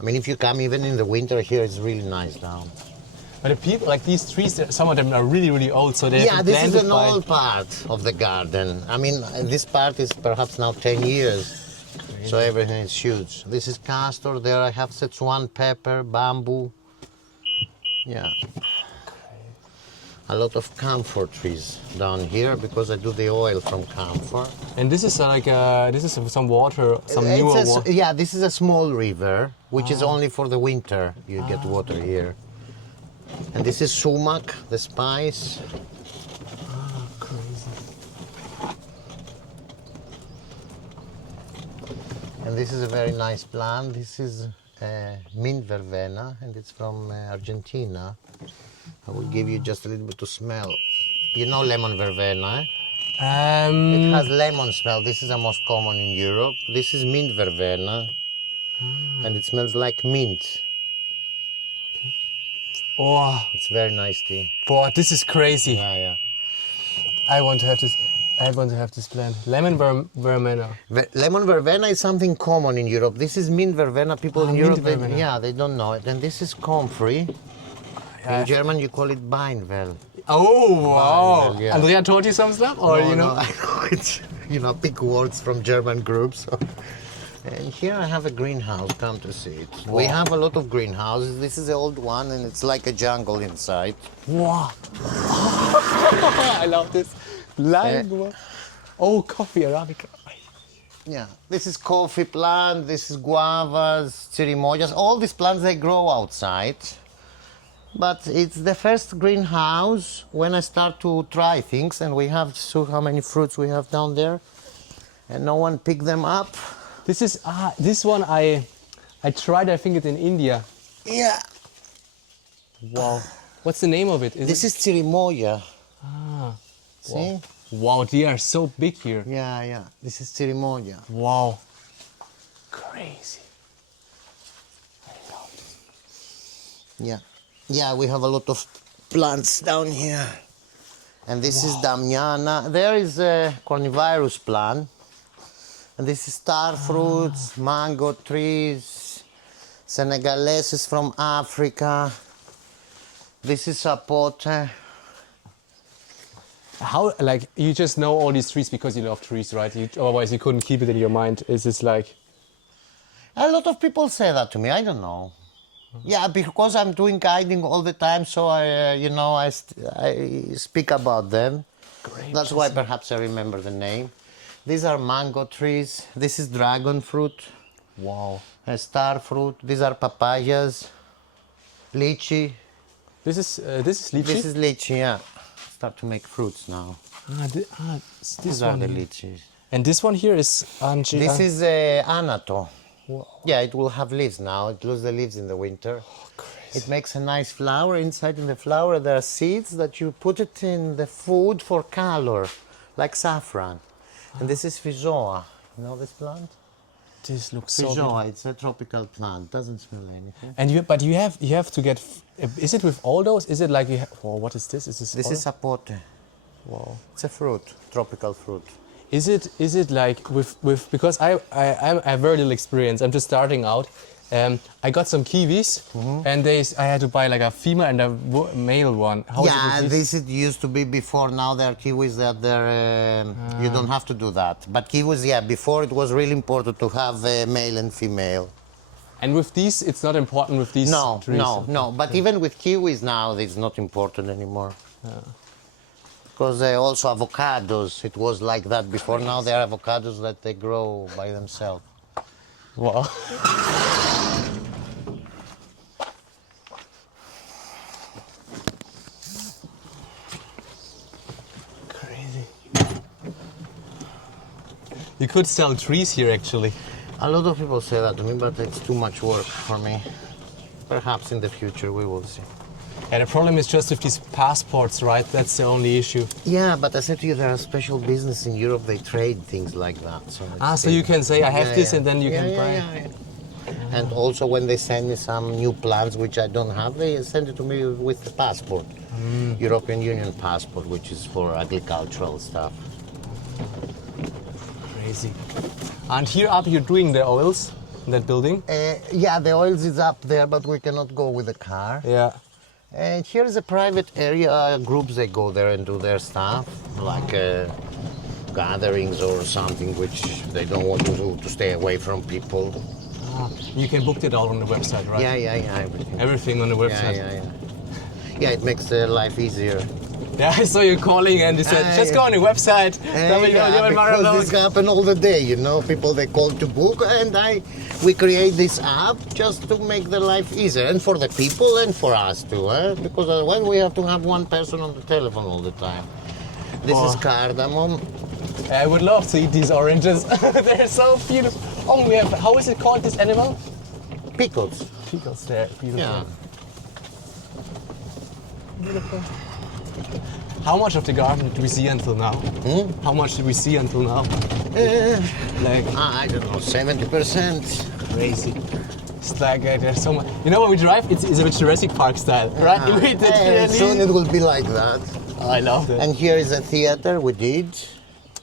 I mean, if you come even in the winter here, it's really nice down. But the people, like these trees, some of them are really, really old, so they have been this is planted an by... old part of the garden. I mean, this part is perhaps now 10 years, so everything is huge. This is castor, there I have Szechuan pepper, bamboo. Yeah. A lot of camphor trees down here because I do the oil from camphor. And this is some water, some newer water. Yeah, this is a small river, which is only for the winter. You get water here. And this is sumac, the spice. Crazy. And this is a very nice plant. This is mint verbena, and it's from Argentina. I will give you just a little bit to smell. You know lemon verbena, eh? It has lemon smell. This is the most common in Europe. This is mint verbena, and it smells like mint. Oh, It's very nice tea. boy, this is crazy. Yeah. I want to have this. I want to have this plant. Lemon verbena. Lemon verbena is something common in Europe. This is mint verbena. People in mint Europe, verbena. they don't know it. And this is comfrey. In German, you call it Beinvel. Oh wow! Well, yeah. Andrea told you some stuff, or No, you know? no, I know it's big words from German groups. And here I have a greenhouse. Come to see it. Wow. We have a lot of greenhouses. This is the old one, and it's like a jungle inside. Wow! I love this. Oh, coffee arabica. Yeah, this is coffee plant. This is guavas, chirimoyas. All these plants they grow outside. But it's the first greenhouse when I start to try things, and we have so how many fruits we have down there, and no one picked them up. This is this one I tried. I think it's in India. Yeah. Wow. What's the name of it? This is chirimoya. See? Wow, they are so big here. Yeah. This is chirimoya. Wow. Crazy. I love this. Yeah, we have a lot of plants down here. And this is Damiana. There is a cornivirus plant. And this is star fruits, mango trees, Senegaleses from Africa. This is Sapote. How, like, you just know all these trees because you love trees, right? Otherwise you couldn't keep it in your mind. Is this like... A lot of people say that to me, I don't know. Yeah, because I'm doing guiding all the time, so I speak about them. Great. That's why perhaps I remember the name. These are mango trees. This is dragon fruit. Wow. Star fruit. These are papayas. Lychee. This is lychee? This is lychee, yeah. Start to make fruits now. This These one are the here. lychees. And this one here is This is anato. Wow. Yeah, it will have leaves now. It loses the leaves in the winter. Oh, crazy. It makes a nice flower. Inside in the flower there are seeds that you put it in the food for color, like saffron. And this is Fizoa. You know this plant? This looks so Fizoa, it's a tropical plant. Doesn't smell anything. And you have to get. Is it with all those? Is it like you? Oh, what is this? Is this? This is sapote. Wow. It's a fruit, tropical fruit. Is it like with because I have very little experience. I'm just starting out, I got some kiwis, and I had to buy like a female and a male one. How is it Yeah, with these? this it used to be before. Now there are kiwis that you don't have to do that. But kiwis, yeah, before it was really important to have a male and female. And with these, it's not important with these No, trees. no. But even with kiwis now, it's not important anymore. Because also avocados, it was like that before. Now there are avocados that they grow by themselves. Wow. Crazy. You could sell trees here actually. A lot of people say that to me, but it's too much work for me. Perhaps in the future we will see. Yeah, the problem is just with these passports, right? That's the only issue. Yeah, but I said to you, there are special business in Europe, they trade things like that. So So you can say, I have this, and then you can buy. Yeah. And also when they send me some new plans, which I don't have, they send it to me with the passport. European Union passport, which is for agricultural stuff. Crazy. And here up, you're doing the oils in that building? Yeah, the oils is up there, but we cannot go with the car. Yeah. And here is a private area, groups, they go there and do their stuff, like gatherings or something, which they don't want to do, to stay away from people. You can book it all on the website, right? Yeah, everything. Everything on the website. Yeah, it makes life easier. Yeah, I saw you calling and you said, just go on the website. Because this happen all the day, you know, people they call to book, and we create this app just to make the life easier, and for the people and for us too, because otherwise we have to have one person on the telephone all the time. This is cardamom. I would love to eat these oranges. They're so beautiful. Oh, we have, how is it called, this animal? Pickles. Pickles, there, beautiful. Yeah. Beautiful. How much of the garden did we see until now? How much did we see until now? Like I don't know, 70%. crazy. It's like there's so much. You know when we drive, it's a bit Jurassic Park style, right? Soon it will be like that. Oh, I love it. And here is a theater we did.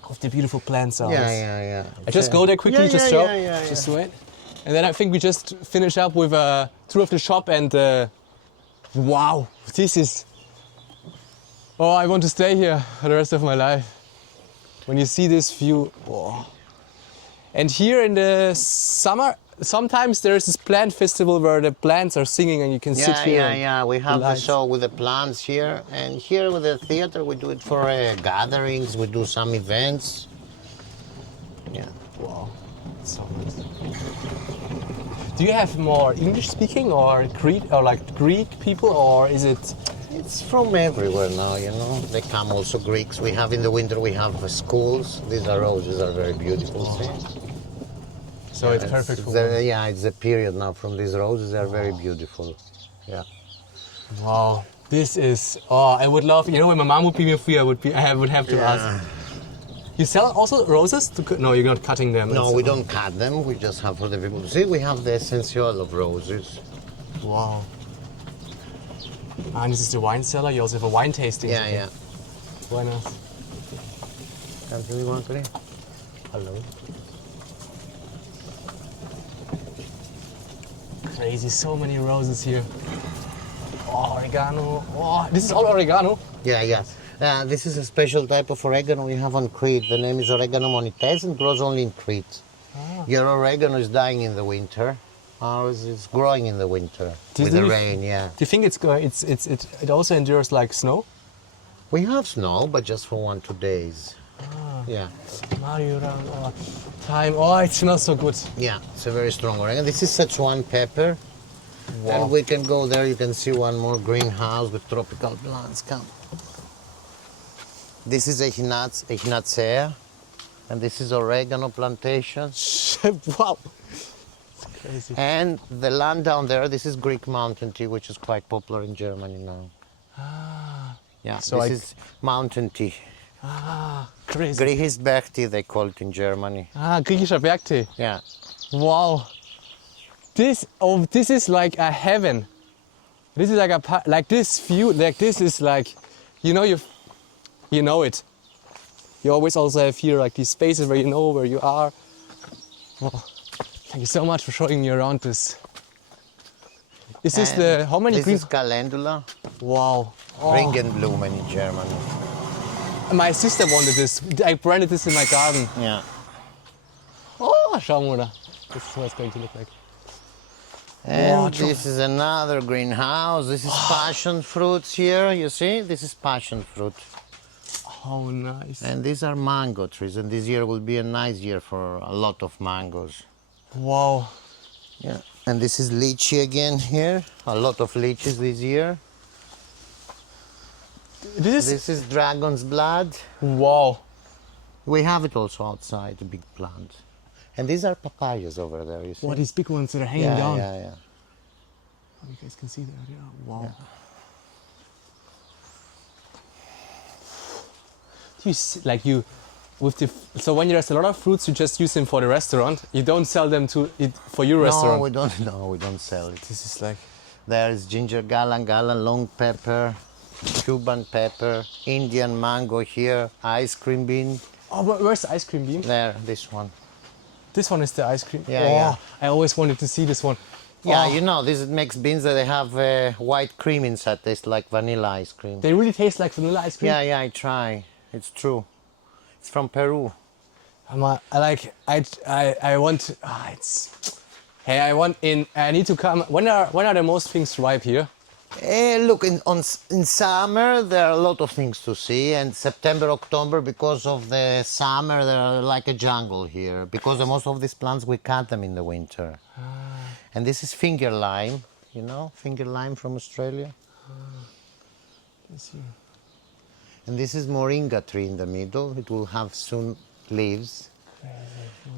Of the beautiful plants. Yeah. I just go there quickly, just show. Yeah. Just wait. And then I think we just finish up with a tour of the shop and wow, this is. Oh, I want to stay here for the rest of my life. When you see this view, oh. And here in the summer, sometimes there's this plant festival where the plants are singing and you can sit here. Yeah. We have the show with the plants here, and here with the theater we do it for gatherings. We do some events. Yeah. Wow, so nice. Do you have more English speaking or Crete or like Greek people, or is it? It's from everywhere now, you know. They come also Greeks. We have in the winter we have schools. These are roses, are very beautiful. See? So it's perfect for it's the period now from these roses. They are very beautiful. Yeah. Wow, this is. Oh, I would love. You know, when my mom would be free, I would have to ask. You sell also roses? No, you're not cutting them. No, we don't cut them. We just have for the people to see. We have the essential oil of roses. Wow. And this is the wine cellar. You also have a wine tasting. Yeah. Why not? Come to me, one, please. Hello. Crazy, so many roses here. Oh, oregano. Oh, this is all oregano? Yeah. This is a special type of oregano we have on Crete. The name is oregano monites and grows only in Crete. Your oregano is dying in the winter. Ours is growing in the winter with the rain. Yeah. Do you think it also endures like snow? We have snow, but just for 1-2 days. Yeah. Time. Oh, it smells so good. Yeah, it's a very strong oregano. This is Szechuan pepper. Wow. And we can go there. You can see one more greenhouse with tropical plants. Come. This is Echinacea, and this is oregano plantation. Wow. Crazy. And the land down there, this is Greek mountain tea, which is quite popular in Germany now. Yeah, so this is mountain tea. Crazy. Griechische Bergtee, they call it in Germany. Griechischer Bergtee. Yeah. Wow. This is like a heaven. This is like this view, like this is like, you know it. You always also have here like these spaces where you know where you are. Wow. Thank you so much for showing me around this Is this And the, how many this green? is calendula, Wow. Oh, Ringenblumen in German. my sister wanted this. I planted this in my garden. Yeah. Oh, schau mal da. This is what it's going to look like. And this is another greenhouse. This is passion fruits here, you see? This is passion fruit. How nice. And these are mango trees, and this year will be a nice year for a lot of mangoes. Wow. Yeah. And this is lychee again here. A lot of lychees this year. This is dragon's blood. Wow. We have it also outside, a big plant. And these are papayas over there, you see? What, these big ones that are hanging yeah, down. yeah, yeah. Oh, you guys can see that. Yeah. Wow. Yeah. Like you, with the, so when there's a lot of fruits, you just use them for the restaurant. You don't sell them to it for your restaurant. No, we don't. No, we don't sell it. This is like. There is ginger galan, long pepper, Cuban pepper, Indian mango here, ice cream bean. Oh, but where's the ice cream bean? There, this one. This one is the ice cream. Yeah, oh, yeah. I always wanted to see this one. Yeah, Oh, you know, this makes beans that they have white cream inside, taste like vanilla ice cream. they really taste like vanilla ice cream. Yeah, yeah, I try. It's true. It's from Peru. I want. It's. Hey, I need to come. When are the most things ripe here? Look, in summer there are a lot of things to see, and September, October, because of the summer, they're like a jungle here. Because most of these plants we cut them in the winter. And this is finger lime, you know, finger lime from Australia. Let's see. And this is moringa tree in the middle. It will have soon leaves.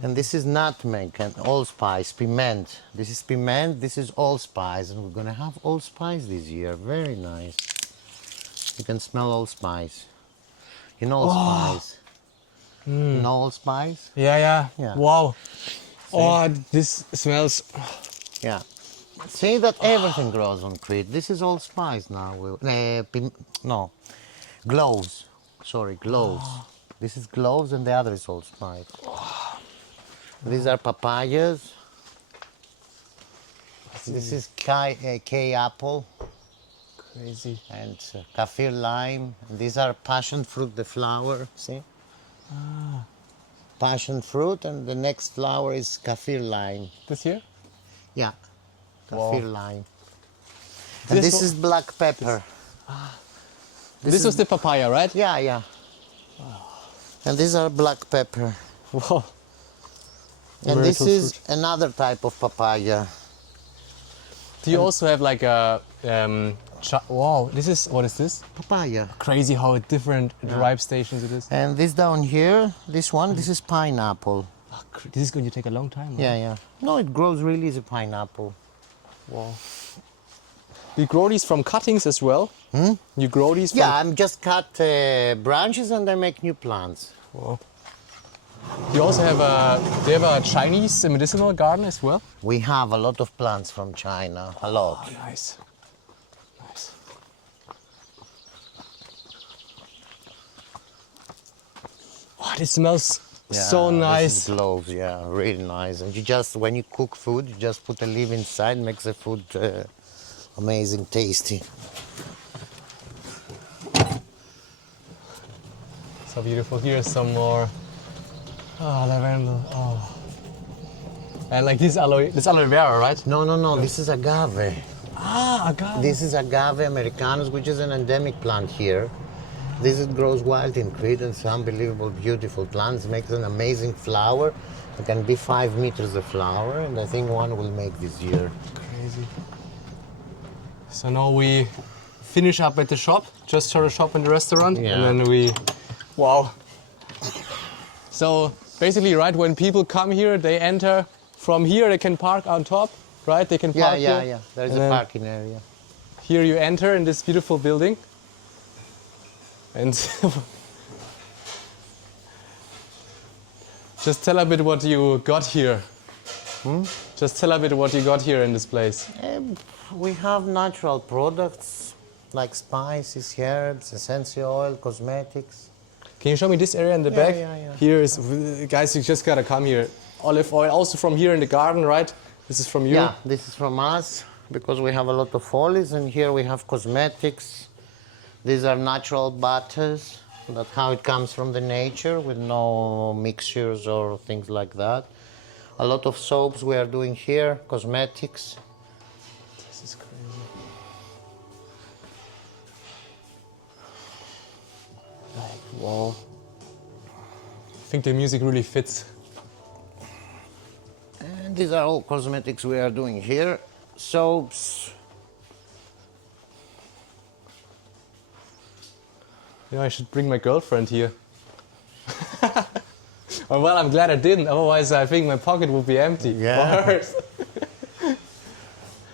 And this is nutmeg and allspice, piment. This is piment, this is allspice, and we're gonna have allspice this year. Very nice. You can smell allspice. You know allspice? You know allspice? Yeah, yeah. Yeah. Wow. Oh, this smells. Yeah. See that everything grows on Crete. This is allspice now. No, cloves. Sorry, cloves. This is cloves and the other is allspice. These are papayas. This is K apple Crazy. and kaffir lime. And these are passion fruit, the flower. See? Passion fruit, and the next flower is kaffir lime. This here? Yeah, Wow. kaffir lime. And This this one- is black pepper. This was the papaya, right? Yeah, yeah. And these are black pepper. Wow. And this Miracle is another type of papaya. Do you also have like a wow? This is, what is this? Papaya. Crazy how different ripe stations it is. And this down here, this one, this is pineapple. Oh, this is going to take a long time. Right? Yeah, yeah. No, it grows really as a pineapple. Wow. You grow these from cuttings as well? You grow these from... Yeah, I'm just cut branches and I make new plants. Wow. You also have a Chinese medicinal garden as well? We have a lot of plants from China, a lot. Oh, nice. Nice. Oh, this smells so nice. This is cloves, yeah, really nice. And you just, when you cook food, you just put a leaf inside, makes the food amazing, tasty. So beautiful. Here's some more. Oh, lavender. Oh. And like this aloe vera, right? No, no, no, this is agave. Ah, agave. This is agave americanus, which is an endemic plant here. This grows wild in Crete, and it's unbelievable, beautiful plants. Makes an amazing flower. It can be 5 meters of flower, and I think one will make this year. Crazy. So now we finish up at the shop, just shut a shop in the restaurant, Yeah. and then we, wow. So basically, right, when people come here, they enter from here, they can park on top, right? They can park Yeah, here. yeah. There's And a then parking area. Here you enter in this beautiful building. And just tell a bit what you got here. Just tell a bit what you got here in this place. We have natural products like spices, herbs, essential oil, cosmetics. Can you show me this area in the Yeah, back? yeah, yeah. Here is, guys, you just gotta come here. Olive oil, also from here in the garden, right? This is from you. Yeah, this is from us. because we have a lot of olives, and here we have cosmetics. These are natural butters. That's how it comes from the nature, with no mixtures or things like that. A lot of soaps we are doing here, cosmetics. This is crazy. Like, wow. I think the music really fits. And these are all cosmetics we are doing here. Soaps. Yeah, I should bring my girlfriend here. Oh, well, I'm glad I didn't. Otherwise, I think my pocket would be empty. Yeah. For hers.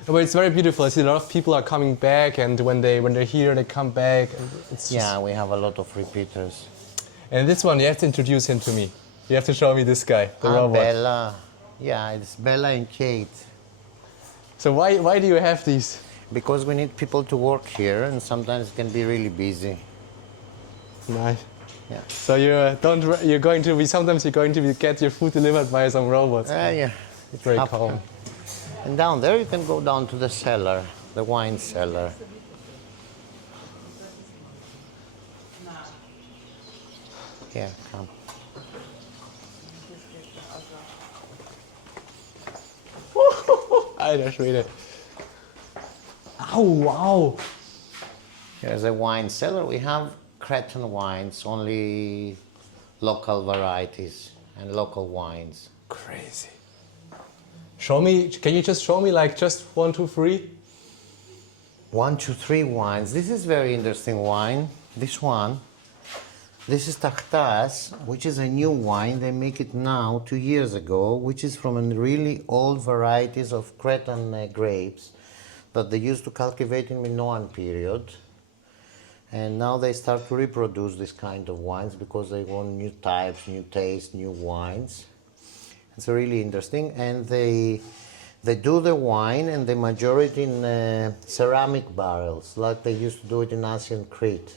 But it's very beautiful. I see a lot of people are coming back, and when they're here, they come back. And it's just... Yeah, we have a lot of repeaters. And this one, you have to introduce him to me. You have to show me this guy, the robot. Bella. Yeah, it's Bella and Kate. So why do you have these? Because we need people to work here, and sometimes it can be really busy. Nice. Yeah. So you're going to get your food delivered by some robots. Yeah. It's very calm. And down there you can go down to the cellar, the wine cellar. Here, come. Alter Schwede. Ow, wow. Here's a wine cellar. We have Cretan wines, only local varieties and local wines. Crazy. Can you just show me like just 1, 2, 3? 1, 2, 3 wines. This is very interesting wine. This one. This is Tahtas, which is a new wine. They make it now, 2 years ago, which is from a really old varieties of Cretan grapes that they used to cultivate in Minoan period. And now they start to reproduce this kind of wines because they want new types, new tastes, new wines. It's really interesting. And they do the wine and they major it in ceramic barrels, like they used to do it in ancient Crete.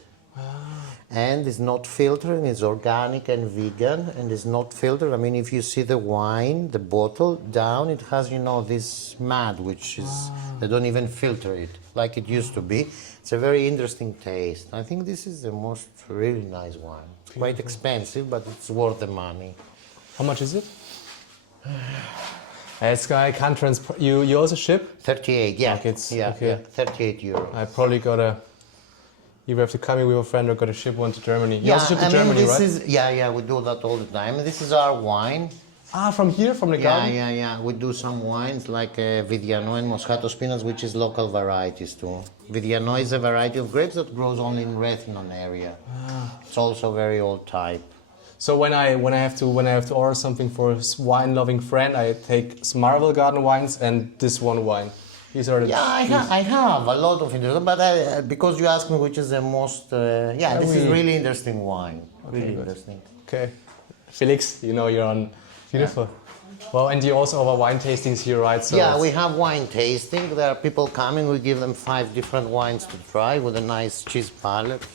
And it's not filtered, it's organic and vegan, and it's not filtered. I mean, if you see the wine, the bottle down, it has, this mud, which is, they don't even filter it like it used to be. It's a very interesting taste. I think this is the most really nice wine. It's quite expensive, but it's worth the money. How much is it? This guy can't transport. You also ship? 38, yeah. Okay, yeah, 38 euros. I probably gotta either have to come here with a friend or gotta ship one to Germany. You also ship to Germany, right? Yeah, we do that all the time. This is our wine. From here, from the garden? Yeah. We do some wines like Vidiano and Moscato Spinach, which is local varieties too. Vidiano is a variety of grapes that grows only in Rethimou area. It's also very old type. So when I have to order something for a wine-loving friend, I take Maravel Garden wines and this one wine. These are the. Yeah, I have a lot of interest, but because you asked me which is the most, this is really interesting wine. Okay, really good. interesting. Okay, Felix, you're on. Beautiful. Yeah. Well, and you also offer wine tastings here, right? So yeah, we have wine tasting. There are people coming. We give them 5 different wines to try with a nice cheese palette.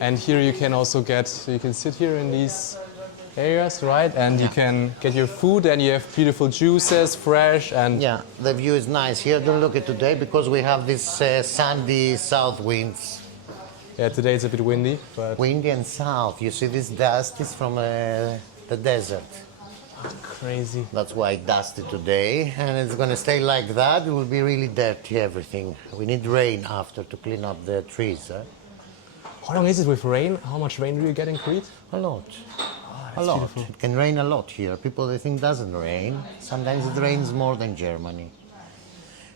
And here you can also you can sit here in these areas, right? And you can get your food, and you have beautiful juices, fresh and... Yeah, the view is nice here. Don't look at today because we have these sandy south winds. Yeah, today it's a bit windy, but... Windy and south. You see this dust is from the desert. Crazy. That's why it's dusty today, and it's going to stay like that. It will be really dirty, everything. We need rain after to clean up the trees. How long is it with rain? How much rain do you get in Crete? A lot. A lot. Beautiful. It can rain a lot here. People, they think it doesn't rain. Sometimes it rains more than Germany.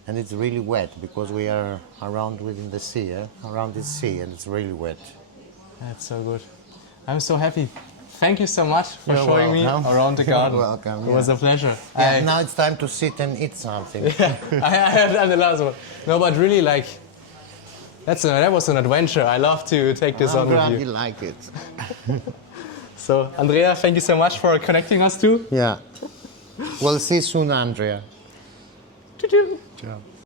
And it's really wet because we are around within the sea, around the sea, and it's really wet. That's so good. I'm so happy. Thank you so much for You're showing welcome. me around the garden. You're welcome. It was a pleasure. Yeah, now it's time to sit and eat something. Yeah, I have done the last one. No, but really, that was an adventure. I love to take this on with you. I'm glad you like it. So, Andrea, thank you so much for connecting us too. Yeah. We'll see you soon, Andrea. Choo-choo. Ciao.